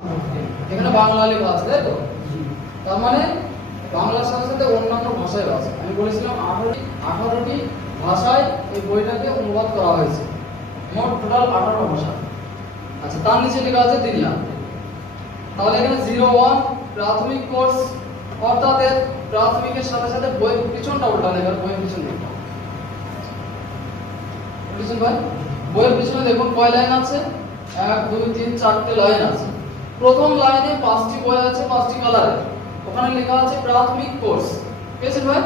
এখানে বাংলা লেখা আছে, তাই তো? তার মানে বাংলার সাথে সাথে অন্যান্য ভাষায় আছে। আমি বলেছিলাম 18টি ভাষায় এই বইটাকে অনুবাদ করা হয়েছে, মোট টোটাল 18 ভাষা। আচ্ছা, তার নিচে লেখা আছে দিনিয়া। তাহলে এখানে 01 প্রাথমিক কোর্স, অর্থাৎ এর প্রাথমিকের সাথে সাথে বইয়ের পিছনটা উল্টানো, এবার বইয়ের পিছন দেখুন। বুঝছেন ভাই? বইয়ের পিছনে দেখুন কয় লাইন আছে, 1 2 3 4টে লাইন আছে। প্রথম লাইনে 5টি বই আছে, 5টি কালারে, ওখানে লেখা আছে প্রাথমিক কোর্স, পেয়েছেন ভাই?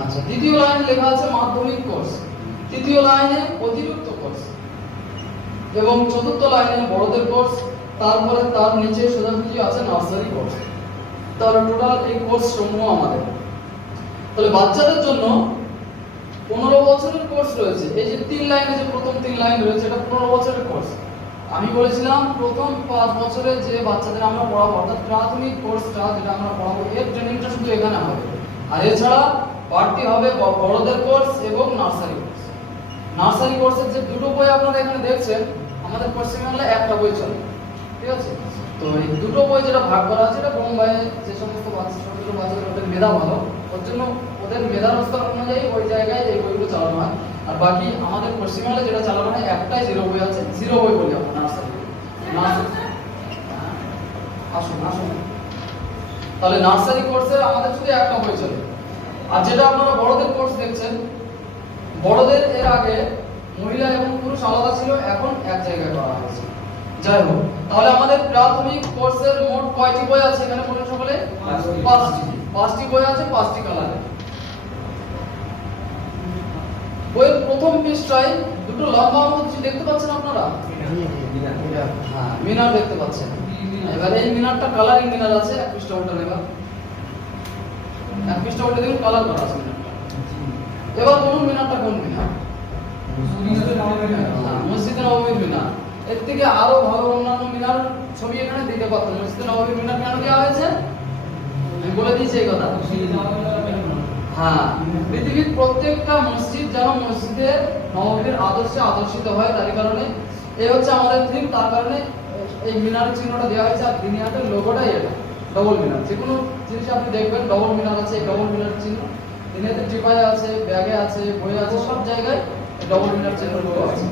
আচ্ছা, দ্বিতীয় লাইনে লেখা আছে মাধ্যমিক কোর্স, তৃতীয় লাইনে অতিরিক্ত কোর্স, এবং চতুর্থ লাইনে বড়দের কোর্স, তারপরে তার নিচে সোজাসুজি আছে নার্সারি কোর্স। তাহলে টোটাল এই কোর্স সমূহ আমাদের। তাহলে বাচ্চাদের জন্য 15 বছরের কোর্স রয়েছে। এই যে 3 লাইনে যে প্রথম 3 লাইন রয়েছে, এটা 15 বছরের কোর্স। আমি বলেছিলাম প্রথম 5 বছরে যে বাচ্চাদের আমরা পড়াবো, অর্থাৎ প্রাথমিক কোর্সটা যেটা আমরা পড়াবো, এর ট্রেনিংটা শুধু এখানে হবে। আর এছাড়া বাড়তি হবে বড়দের কোর্স এবং নার্সারি কোর্স। নার্সারি কোর্সের যে দুটো বই আপনারা এখানে দেখছেন, আমাদের কোর্সে হলে একটা বই চলে, ঠিক আছে? তো এই দুটো বই যেটা ভাগ করা আছে, এটা বোম্বাইয়ে যে সমস্ত বাচ্চা, ছোট ছোট বাচ্চাদের ওদের মেধা ভালো, ওর জন্য ওদের মেধার স্তর অনুযায়ী ওই জায়গায় এই বইগুলো চালানো হয়। আর বাকি আমাদের পশ্চিমবঙ্গে যেটা চালানো হয়, একটাই জিরো বই আছে, জিরো বই বলি আমরা নার্সারি। আসুন আসুন, তাহলে নার্সারি কোর্সে আমাদের শুধু একটা বই চলে। আর যেটা আপনারা বড়দের কোর্স দেখছেন, বড়দের এর আগে মহিলা এবং পুরুষ আলাদা ছিল, এখন এক জায়গায় করা হয়েছে। যাই হোক, তাহলে আমাদের প্রাথমিক কোর্সের মোট কয়টি বই আছে এখানে বলুন সকলে? 5টি বই আছে, 5টি কালারে। বইয়ের প্রথম পৃষ্ঠায় দুটো লম্বা অঙ্কন দেখতে পাচ্ছেন আপনারা? হ্যাঁ, মিনার দেখতে পাচ্ছেন। এবার এই মিনারটা কালারিং মিনার আছে, এক পৃষ্ঠা উল্টান, এবার এক পৃষ্ঠা উল্টে দেখুন, কালার করা আছে মিনারটা। এবার বলুন মিনারটা কোন মিনার? মসজিদে নববীর মিনার। এর থেকে আরো ভালো অন্যান্য মিনার ছবি এখানে দিতে পারতেন। মসজিদে নববীর মিনার কেন দেওয়া হয়েছে আমি বলে দিয়েছি এই কথা। হ্যাঁ, পৃথিবীর প্রত্যেকটা মসজিদ যেন মসজিদে নববীর আদর্শে আদর্শিত হয়, তার কারণে এই হচ্ছে আমাদের থিম। তার কারণে এই মিনারের চিহ্নটা দেওয়া হয়েছে। আর দিনিয়াতের লোগোটাই এটা, ডবল মিনার। যে কোনো জিনিস আপনি দেখবেন ডবল মিনার আছে, ডবল মিনার চিহ্ন। দিনিয়াতের টিপায়ে আছে, ব্যাগে আছে, বইয়ে আছে, সব জায়গায় ডবল মিনার চিহ্ন লোগো আছে।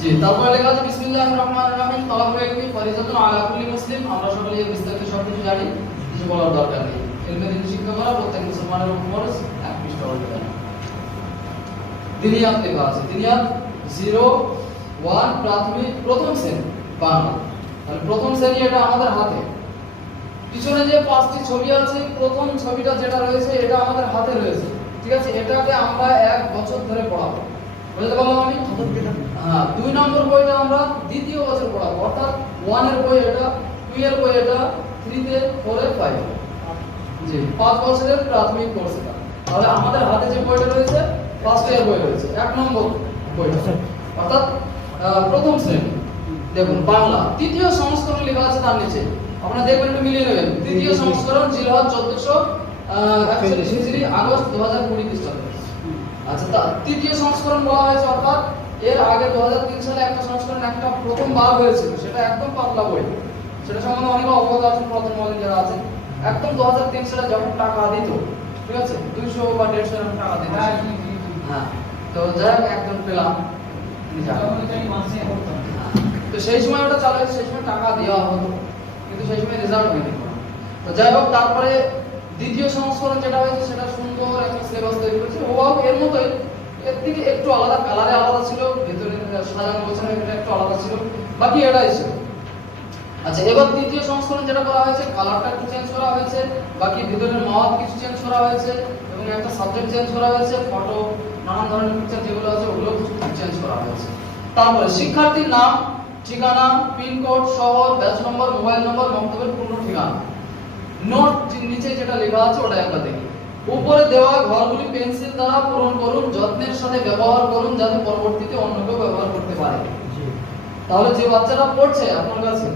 জি, তারপরে লেখা আছে বিসমিল্লাহির রহমানির রহিম, তালাবু ইলমি ফরিজাতুন আলা কুল্লি মুসলিম। আমরা সকলে এই বিস্তারিত সবকিছু জানি, কিছু বলার দরকার নেই। ইলমের দিন শিক্ষা করা প্রত্যেক মুসলমানের উপর ফরজ। এক পৃষ্ঠা উল্টে দিনিয়াত লেখা আছে। দিনিয়াত 01 প্রাথমিক প্রথম শ্রেণী বাংলা। তাহলে প্রথম শ্রেণী এটা আমাদের হাতে। পিছনে যে 5টি ছবি আছে, প্রথম ছবিটা যেটা রয়েছে এটা আমাদের হাতে রয়েছে, ঠিক আছে? এটাকে আমরা 1 বছর ধরে পড়াবো, বুঝতে পারলাম আমি? হ্যাঁ, 2 নম্বর বইটা আমরা দ্বিতীয় বছর পড়াবো, অর্থাৎ 1 এর বই এটা, 2 এর বই এটা, 3 তে, 4 এ, 5 এ। জি, 5 বছরের প্রাথমিক কোর্স এটা। তাহলে আমাদের হাতে যে বইটা রয়েছে, ফার্স্ট ইয়ার বই রয়েছে, 1 নম্বর বইটা, অর্থাৎ প্রথম শ্রেণী। দেখুন বাংলা তৃতীয় সংস্করণ লেখা আছে তার নিচে, আপনারা দেখবেন একটু মিলিয়ে নেবেন। তৃতীয় সংস্করণ জিলহজ 1441 হিজরি, আগস্ট 2020 খ্রিস্টাব্দে। আচ্ছা, তৃতীয় সংস্করণ বলা হয়েছে, অর্থাৎ এর আগে 2003 সালে একটা সংস্করণ একটা প্রথমবার হয়েছিল, সেটা একদম পাতলা বই। সেটা সম্বন্ধে অনেকে অবগত আছেন, প্রথম মডেল যারা আছে। একদম 2003 সালে যখন টাকা দিত, ঠিক আছে, 200 বা 150 এরকম টাকা দিত। হ্যাঁ, তো যাই হোক একজন পেলাম, তো সেই সময় ওটা চালু হয়েছে, সেই সময় টাকা দেওয়া হতো, কিন্তু সেই সময় রেজাল্ট হয়নি। তো যাই হোক, তারপরে দ্বিতীয় সংস্করণ যেটা হয়েছে, সেটা সুন্দর একটা সিলেবাস তৈরি করেছে। ওয়াও, এর মতোই, এর থেকে একটু আলাদা, কালারে আলাদা ছিল, ভেতরে সাজানো গোছানো এটা একটু আলাদা ছিল, বাকি এটাই ছিল। আচ্ছা, এবার তৃতীয় সংস্করণ যেটা করা হয়েছে, কালারটা একটু চেঞ্জ করা হয়েছে, বাকি ভিতরের মাওয়াত কিছু চেঞ্জ করা হয়েছে, এবং একটা সাবজেক্ট চেঞ্জ করা হয়েছে, ফটো, নানান ধরনের পিকচার যেগুলো আছে ওগুলো কিছু চেঞ্জ করা হয়েছে। তারপরে শিক্ষার্থীর নাম, ঠিকানা, পিনকোড, শহর, ব্যাচ নম্বর, মোবাইল নম্বর, মন্তব্যের পূর্ণ ঠিকানা। নোট নিচে যেটা লেখা আছে ওটা একবার দেখি। উপরে দেওয়া ঘরগুলি পেন্সিল দ্বারা পূরণ করুন, যত্নের সাথে ব্যবহার করুন, যাতে পরবর্তীতে অন্য কেউ ব্যবহার করতে পারে। তাহলে যে বাচ্চাটা পড়ছে আপনার কাছে,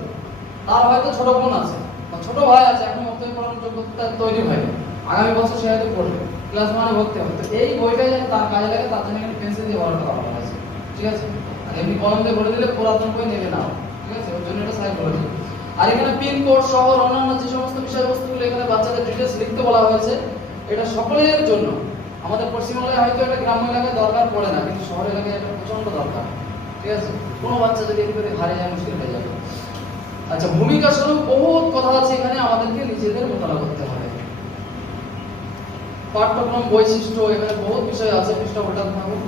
তার হয়তো ছোট বোন আছে বা ছোট ভাই আছে, এখন মন্তব্য পড়ানোর যোগ্যতা তৈরি হয়নি, আগামী বছর সে হয়তো পড়বে, ক্লাস 1 এ ভর্তি হবে। তো এই বইটা যাতে তার কাজে লাগে, তার জন্য একটা পেন্সিল দিয়ে বড়টা করা হয়েছে, ঠিক আছে? আর এমনি কলম দিয়ে ভরে দিলে পুরাতন বই নেবে না। ঠিক আছে, ওর জন্য এটা সাইকোলজি। আর এখানে পিন কোড সহ অন্যান্য যে সমস্ত বিষয়বস্তুগুলো এখানে বাচ্চাদের ডিটেইলস লিখতে বলা হয়েছে, এটা সকলের জন্য। আমাদের পশ্চিমবাংলায় হয়তো এটা গ্রাম্য এলাকায় দরকার পড়ে না, কিন্তু শহর এলাকায় এটা প্রচন্ড দরকার। ঠিক আছে, কোনো বাচ্চা যদি এদিকে হারিয়ে যায় মুশকিল হয়ে যাবে। আচ্ছা, ভূমিকা স্বরূপ বহুত কথা আছে এখানে, আমাদেরকে নিজেদের মোকাবেলা করতে হবে। পাঠ্যক্রম বৈশিষ্ট্য, এখানে বহুত বিষয় আছে, পৃষ্ঠা উল্টাতে থাকুন।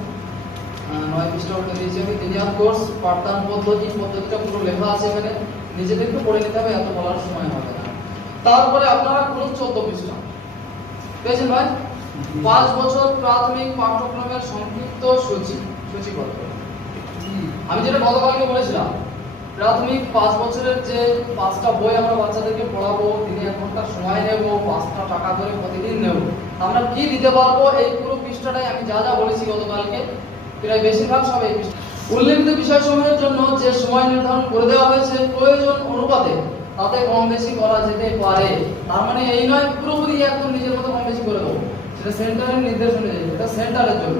9 পৃষ্ঠা উল্টে দিয়েছি আমি। দিনিয়াত কোর্স, পাঠদান পদ্ধতি, পদ্ধতিটা পুরো লেখা আছে এখানে, নিজেদেরকে পড়ে নিতে হবে, এত বলার সময় হবে না। তারপরে আপনারা খুলুন 14 পৃষ্ঠা, পেয়েছেন ভাই? 5 বছর প্রাথমিক পাঠ্যক্রমের সংক্ষিপ্ত সূচিপত্র। আমি যেটা গতকালকে বলেছিলাম, প্রাথমিক 5 বছরের যে 5টা বই আমরা বাচ্চাদেরকে পড়াবো, দিনে 1 ঘন্টা সময় নেব, 5টা টাকা করে প্রতিদিন নেব, আমরা কি দিতে পারবো এই পুরো পৃষ্ঠাটাই আমি যা যা বলেছি গতকালকে, প্রায় বেশিরভাগ সব এই পৃষ্ঠা। উল্লেখিত বিষয়সমূহের জন্য যে সময় নির্ধারণ করে দেওয়া হয়েছে প্রয়োজন অনুপাতে তাতে কম বেশি করা যেতে পারে। তার মানে এই নয় পুরোপুরি একদম নিজের মতো কম বেশি করে দেবো, সেটা সেন্টারের নির্দেশ অনুযায়ী। এটা সেন্টারের জন্য,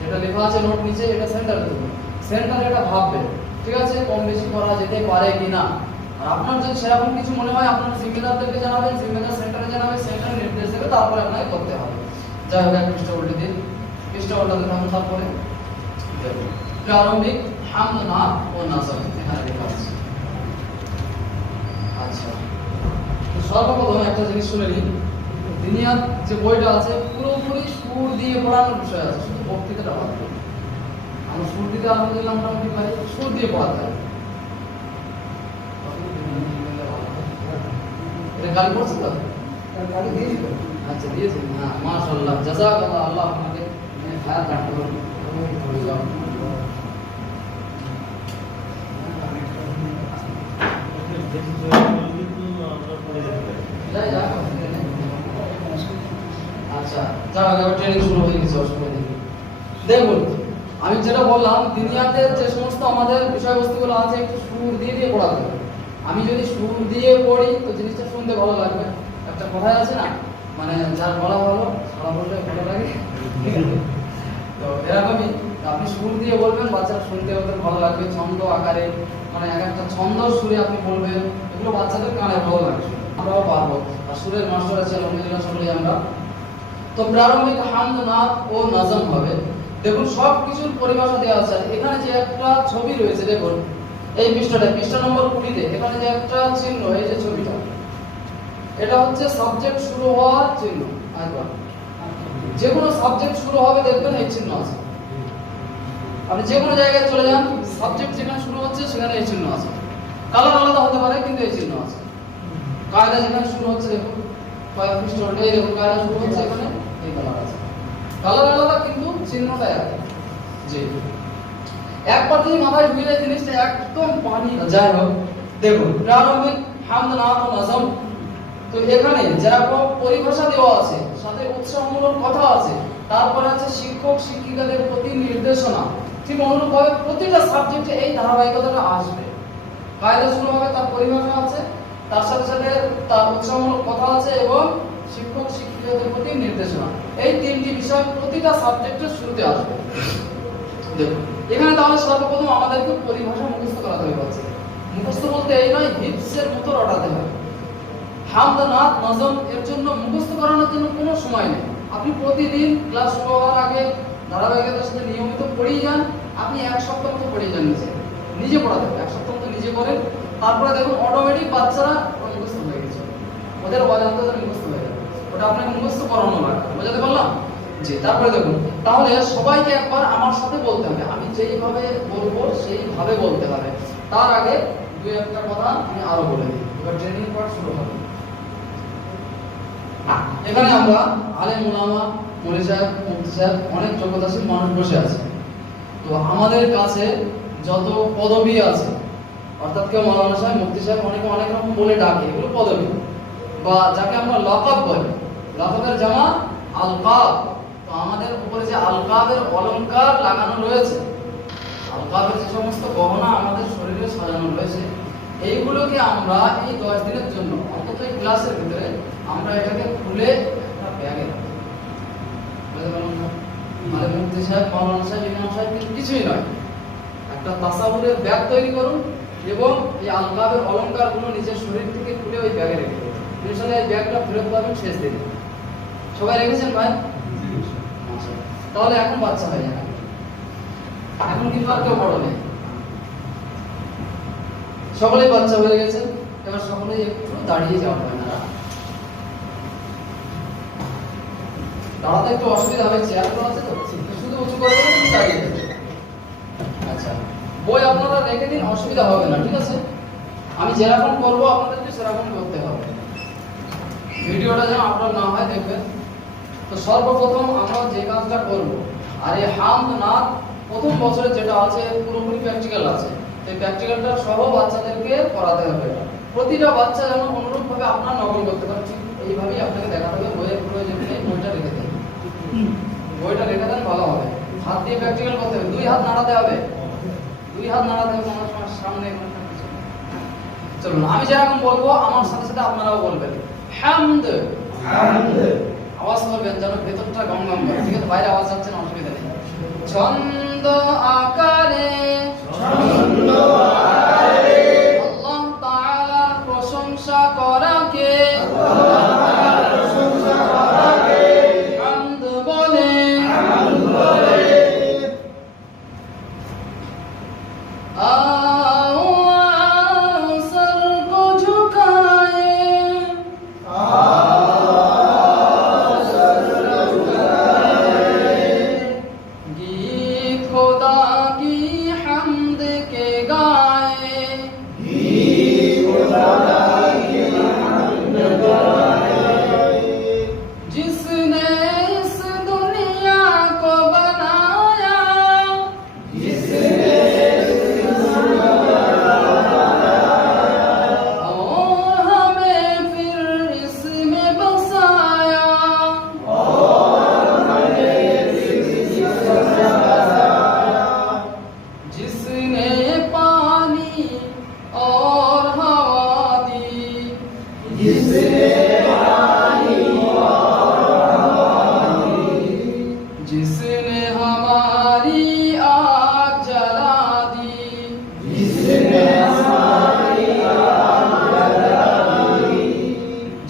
যেটা লেখা আছে নোট নিচে, এটা সেন্টারের জন্য। সেন্টার এটা ভাববে, ঠিক আছে, কম বেশি করা যেতে পারে কিনা। আর আপনার যদি সেরকম কিছু মনে হয় আপনার জিম্মেদারদেরকে জানাবেন, জিম্মেদার সেন্টারে জানাবেন, সেন্টারের নির্দেশ দেবে, তারপরে আপনাকে করতে হবে। যাই হোক, এক পৃষ্ঠা উল্টে দিন, পৃষ্ঠা উল্টাতে থাকুন। তারপরে প্রারম্ভিক হামদ নাত ও নাজম এখানে লেখা আছে। আচ্ছা, তো সর্বপ্রথম একটা জিনিস শুনে নিন, দিনিয়াত যে বইটা আছে পুরোপুরি সুর দিয়ে পড়ানোর বিষয় আছে, শুধু বক্তৃতাটা বাদ দিয়ে। আমরা সুর দিতে আলহামদুলিল্লাহ মোটামুটি পারি, সুর দিয়ে পড়াতে হবে। এটা গালি পড়ছে তো? গালি দিয়েছিল? আচ্ছা, দিয়েছেন। হ্যাঁ, মাশাআল্লাহ, জাযাকাল্লাহ, আল্লাহ আপনাকে হায়াত দান করুন। আচ্ছা, যারা ট্রেনিং শুরু হয়ে গেছে, অসুবিধা নেই। দেখুন, আমি যেটা বললাম, দিনিয়াতের যে সমস্ত আমাদের বিষয়বস্তুগুলো আছে একটু সুর দিয়ে দিয়ে পড়াতে হবে। আমি যদি সুর দিয়ে পড়ি তো জিনিসটা শুনতে ভালো লাগবে। একটা কথাই আছে না, মানে যার গলা ভালো সারা বললে ভালো লাগে, তো এরকমই আপনি সুর দিয়ে বলবেন, বাচ্চারা শুনতে ওদের ভালো লাগবে, ছন্দ আকারে, মানে এক একটা ছন্দ সুরে আপনি বলবেন, এগুলো বাচ্চাদের কানে ভালো লাগবে, আমরাও পারবো। আর সুরের মাস্টার আছে আলহামদুলিল্লাহ সকলেই আমরা। তো প্রারম্ভিক হামদ নাত ও নাজম হবে। দেখুন, সব কিছুর পরিভাষা দেওয়া আছে। এখানে যে একটা ছবি রয়েছে, দেখুন এই পৃষ্ঠাটা, পৃষ্ঠা নম্বর 20-তে এখানে যে একটা চিহ্ন, এই যে ছবিটা, এটা হচ্ছে সাবজেক্ট শুরু হওয়ার চিহ্ন। একবার যে কোনো সাবজেক্ট শুরু হবে দেখবেন এই চিহ্ন আছে। আপনি যে কোনো জায়গায় চলে যান, সাবজেক্ট যেখানে শুরু হচ্ছে সেখানে এই চিহ্ন আছে। কালার আলাদা হতে পারে, কিন্তু এই চিহ্ন আছে। কায়দা যেখানে শুরু হচ্ছে, দেখুন কয়েক পৃষ্ঠা এই দেখুন কায়দা শুরু হচ্ছে, এখানে এই কালার আছে। কালার আলাদা কিন্তু চিহ্নটা এক। জি, একবার যদি মাথায় ঢুকে যায় জিনিসটা একদম পানি। যাই হোক, দেখুন প্রারম্ভিক হামদ নাত ও নাজম, তো এখানে যেরকম পরিভাষা দেওয়া আছে, সাথে উৎসাহমূলক কথা আছে, তারপরে আছে শিক্ষক শিক্ষিকাদের প্রতি নির্দেশনা, ঠিক অনুরূপভাবে প্রতিটা সাবজেক্টে এই ধারাবাহিকতাটা আসবে। কায়দা শুরু হবে, তার পরিভাষা আছে, তার সাথে সাথে তার উৎসাহমূলক কথা আছে, এবং শিক্ষক শিক্ষিকাদের প্রতি নির্দেশনা। এই তিনটি বিষয় প্রতিটা সাবজেক্টের শুরুতে আসবে। দেখুন এখানে তাহলে সর্বপ্রথম আমাদেরকে পরিভাষা মুখস্থ করাতে হবে। মুখস্থ বলতে এই নয় হিপসের মতো রটাতে হবে। হামদ নাত নাজম এর জন্য মুখস্থ করানোর জন্য কোনো সময় নেই। আপনি প্রতিদিন ক্লাস শুরু হওয়ার আগে ধারাবাহিকতার সাথে নিয়মিত পড়িয়ে যান। আপনি 1 সপ্তাহ মতো পড়িয়ে যান, নিজে পড়াতে হবে। 1 সপ্তাহ মতো নিজে করেন, তারপরে দেখুন অটোমেটিক বাচ্চারা মুখস্থ হয়ে গেছে, ওদের অজান্তে ওদের মুখস্থ হয়ে যাবে। ওটা আপনাকে মুখস্থ করানো লাগবে। বুঝাতে পারলাম? জি। তারপরে দেখুন, তাহলে সবাইকে একবার আমার সাথে বলতে হবে, আমি যেইভাবে বলবো সেইভাবে বলতে হবে। তার আগে 2-1টা কথা আমি আরো বলে দিই, এবার ট্রেনিং পার্ট শুরু হবে। এখানে আমরা আলেম ওলামা, মৌলভী সাহেব, মুফতি সাহেব, অনেক যোগ্যতাশীল মানুষ বসে আছে। তো আমাদের কাছে যত পদবি আছে, অর্থাৎ কেউ মাওলানা সাহেব, মুফতি সাহেব, অনেকে অনেক রকম বলে ডাকে, এগুলো পদবি, বা যাকে আমরা লকাব বলি। লকাবের জামা আলকাব। তো আমাদের উপরে যে আলকাবের অলংকার লাগানো রয়েছে, আলকাবের যে সমস্ত গহনা আমাদের শরীরে সাজানো রয়েছে, এইগুলোকে আমরা এই 10 দিনের জন্য অন্তত এই ক্লাসের ভিতরে আমরা এটাকে খুলে একটা ব্যাগে রাখি। মানে মুফতি সাহেব, মাওলানা সাহেব, ইমাম সাহেব কিছুই নয়, একটা তাসাউরের ব্যাগ তৈরি করুন, এবং এই আলকাবের অলংকারগুলো নিজের শরীর থেকে খুলে ওই ব্যাগে রেখে দেবেন। ইনশাআল্লাহ এই ব্যাগটা ফেরত পাবেন শেষ দিনে। সবাই রেখেছেন ভাই? আচ্ছা, তাহলে এখন বাচ্চা হয়ে যাবে। এখন কিন্তু আর কেউ বড় নেই, সকলেই বাচ্চা হয়ে গেছে। এবার সকলেই একটু দাঁড়িয়ে যাওয়া হয় না, দাঁড়াতে একটু অসুবিধা হবে, চেয়ারগুলো আছে তো, শুধু উঁচু করে দেবেন, দাঁড়িয়ে যাবেন। আচ্ছা, বই আপনারা রেখে দিন, অসুবিধা হবে না, ঠিক আছে? আমি যেরকম করবো আপনাদেরকে সেরকম করতে হবে, ভিডিওটা যেন আপলোড না হয় দেখবেন। তো সর্বপ্রথম আমরা যে কাজটা করব, আর এই হামদ নাদ প্রথম বছরে যেটা আছে পুরোপুরি প্র্যাকটিক্যাল আছে, সেই প্র্যাকটিক্যালটা সহ বাচ্চাদেরকে করাতে হবে। প্রতিটা বাচ্চা যেন অনুরূপভাবে আপনার নকল করতে পারে, ঠিক এইভাবেই আপনাকে দেখাতে হবে। বইয়ের প্রয়োজন নেই, বইটা রেখে দেন, বইটা রেখে দেন, ভালো হবে। হাত দিয়ে প্র্যাকটিক্যাল করতে হবে, দুই হাত নাড়াতে হবে, দুই হাত নাড়াতে হবে, আমার সামনে। চলুন, আমি যেরকম বলবো আমার সাথে সাথে আপনারাও বলবেন। হামদ, হামদ, আওয়াজ করবেন যেন ভেতরটা গম গম করে, ঠিক আছে? বাইরে আওয়াজ যাচ্ছে না, অসুবিধা নেই। ছন্দ আকারে, ছন্দ আকারে আল্লাহ তাআলা প্রশংসা করাকে, আল্লাহ তাআলার প্রশংসা করাকে হামদ বলে, হামদ বলে। आओ सर को झुकाए, गीत खुदा की हम्द के गाए, जिसने इस दुनिया को बनाया, और हमें फिर इसमें बसाया, जिसने पानी और हवा दी, जिसने हमारी आग जला दी,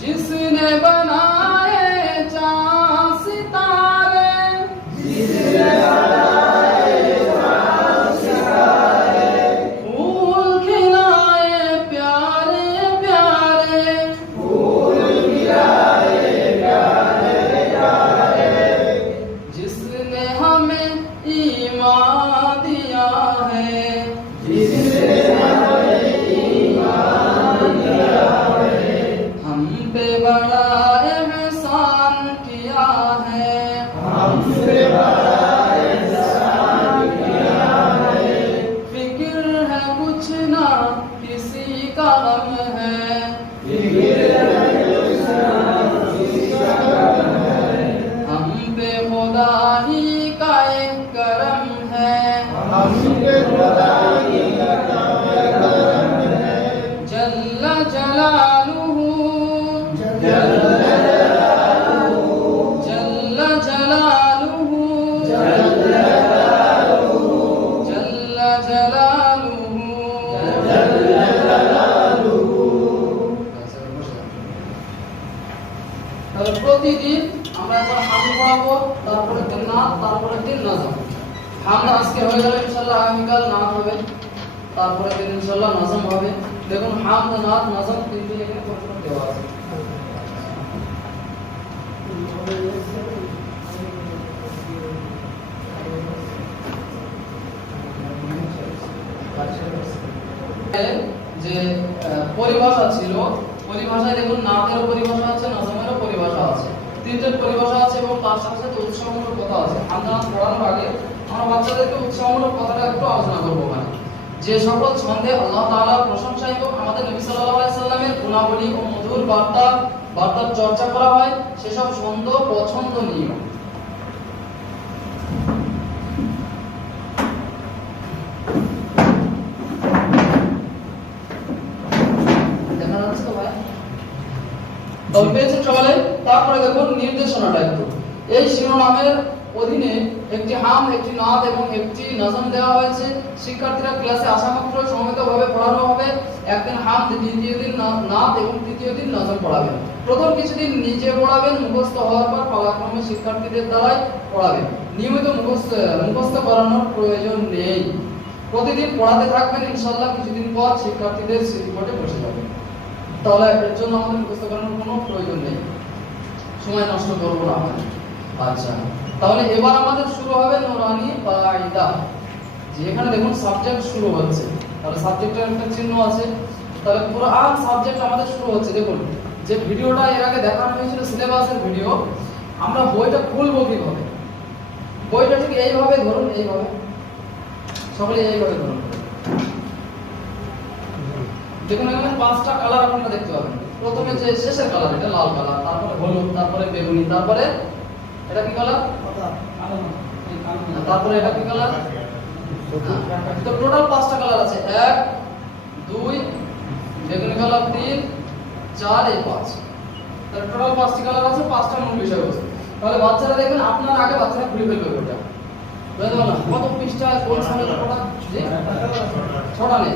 जिसने बनाए चाँद सितारे, फूल खिलाए प्यारे प्यारे, जिसने हमें ईमान दिया है, हम पे बड़ा एहसान किया है, फिक्र है कुछ ना किसी का गम है, हम पे खुदा ही का एक करम है, जल्ला जलालुहु, जल्ला जलालुहु, जल्ला जलालुहु। তাহলে প্রতিদিন আমরা একবার হামদ পড়াবো, তারপরে দিন নাত, তারপরে দিন নাজম। হামদ আজকে হয়ে গেলে ইনশাআল্লাহ আগামীকাল নাত হবে, তারপরে দিন ইনশাআল্লাহ নাজম হবে। দেখুন হামদ নাত নাজম তিনটি এখানে পরিষ্কার দেওয়া আছে। যে পরিভাষা ছিল, পরিভাষায় দেখুন নাতেরও পরিভাষা আছে, নাজমেরও পরিভাষা আছে, তিনটের পরিভাষা আছে এবং তার সাথে সাথে উৎসাহমূলক কথা আছে। আমরা পড়ানোর আগে আমরা বাচ্চাদেরকে উৎসাহমূলক কথাটা একটু আলোচনা করবো। মানে যে সকল ছন্দে আল্লাহ তাআলার প্রশংসা এবং আমাদের নবী সাল্লাল্লাহু আলাইহি সাল্লামের গুণাবলী ও মধুর বার্তার চর্চা করা হয়, সেসব ছন্দ পছন্দনীয়। দেখা যাচ্ছে তো ভাই? পেয়েছেন সকালে? তারপরে দেখুন নির্দেশনাটা একটু। এই শিরোনামের অধীনে একটি হাম, একটি নাদ এবং একটি নজম দেওয়া হয়েছে। শিক্ষার্থীরা ক্লাসে আসা মাত্র সমবেতভাবে পড়ানো হবে। একদিন হাম, দ্বিতীয় দিন নাদ এবং তৃতীয় দিন নজম পড়াবেন। প্রথম কিছুদিন নিজে পড়াবেন, মুখস্থ হওয়ার পর পালাক্রমে শিক্ষার্থীদের দ্বারাই পড়াবেন। নিয়মিত মুখস্থ করানোর প্রয়োজন নেই। প্রতিদিন পড়াতে থাকবেন, ইনশাআল্লাহ কিছুদিন পর শিক্ষার্থীদের স্মৃতিপটে বসে যাবে। তাহলে এর জন্য আমাদের মুখস্থ করানোর কোনো প্রয়োজন নেই, সময় নষ্ট করবো না আমরা। আচ্ছা, তাহলে এবার আমাদের শুরু হবে নুরানি কায়দা। যে এখানে দেখুন সাবজেক্ট শুরু হচ্ছে, তাহলে সাবজেক্টের একটা চিহ্ন আছে। তাহলে কোরআন সাবজেক্ট আমাদের শুরু হচ্ছে। দেখুন যে ভিডিওটা এর আগে দেখানো হয়েছিল সিলেবাসের ভিডিও, আমরা বইটা খুলবো কিভাবে? বইটা ঠিক এইভাবে ধরুন, এইভাবে সকলে এইভাবে ধরুন। দেখুন এখানে 5টা কালার আপনারা দেখতে পাবেন। প্রথমে যে শেষের কালার, এটা লাল কালার, তারপরে হলুদ, তারপরে বেগুনি, তারপরে এটা কি কালার? তারপরে এটা কি কালার? তো টোটাল 5টা কালার আছে। 1 2 বেগুনি কালার, 3 4 এই 5। তাহলে টোটাল 5টি কালার আছে, 5টা মূল বিষয়বস্তু। তাহলে বাচ্চারা দেখবেন আপনার আগে বাচ্চারা খুলে ফেলবে ওটা। বুঝতে পারলাম কত পৃষ্ঠা কোন সময় পড়া? জি 6টা নেই।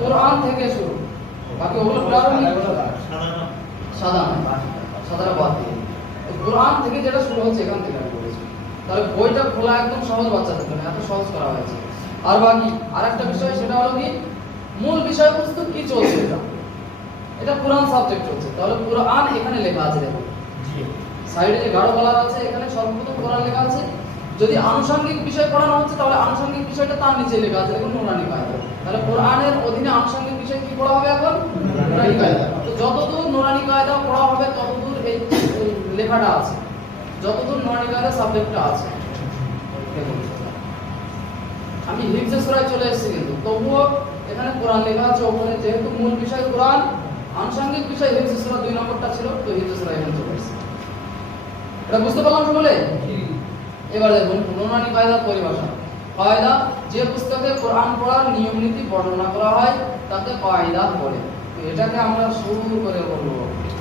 কোরআন থেকে শুরু, বাকি ওগুলো প্রারম্ভিক সাদা বাদ দিয়ে কোরআন থেকে যেটা শুরু হচ্ছে এখান থেকে আমি বলেছি। তাহলে বইটা খোলা একদম সহজ বাচ্চাদের জন্য, এত সহজ করা হয়েছে। আর বাকি আরেকটা বিষয় সেটা হলো কি মূল বিষয়বস্তু কি চলছে, এটা কোরআন সাবজেক্ট চলছে। তাহলে কোরআন এখানে লেখা আছে, দেখুন সাইডে যে গাঢ় কালার আছে এখানে সর্বপ্রথম কোরআন লেখা আছে। যদি আনুষঙ্গিক বিষয় পড়ানো হচ্ছে তাহলে আনুষঙ্গিক বিষয়টা তার নিচে লেখা আছে, দেখুন নুরানি কায়দা। তাহলে কোরআনের অধীনে আনুষঙ্গিক বিষয় কি পড়া হবে এখন? নুরানি কায়দা। তো যতদূর নুরানি কায়দা পড়া হবে ততদূর এই লেখাটা আছে, যতদূর নুরানি কায়দা সাবজেক্টটা আছে। দেখুন আমি হিফজে সূরায় চলে এসেছি, কিন্তু তবুও এখানে কোরআন লেখা আছে ওখানে, যেহেতু মূল বিষয় কোরআন, আনুষঙ্গিক বিষয় হিফজে সূরা 2 নম্বরটা ছিল, তো হিফজে সূরা এখানে চলে এসেছে। এটা বুঝতে পারলাম সকলে? এবার দেখুন নুরানি কায়দার পরিভাষা। কায়দা যে পুস্তকে কোরআন পড়ার নিয়ম নীতি বর্ণনা করা হয় তাকে কায়দা বলে। তো এটাকে আমরা সুর করে বলবো।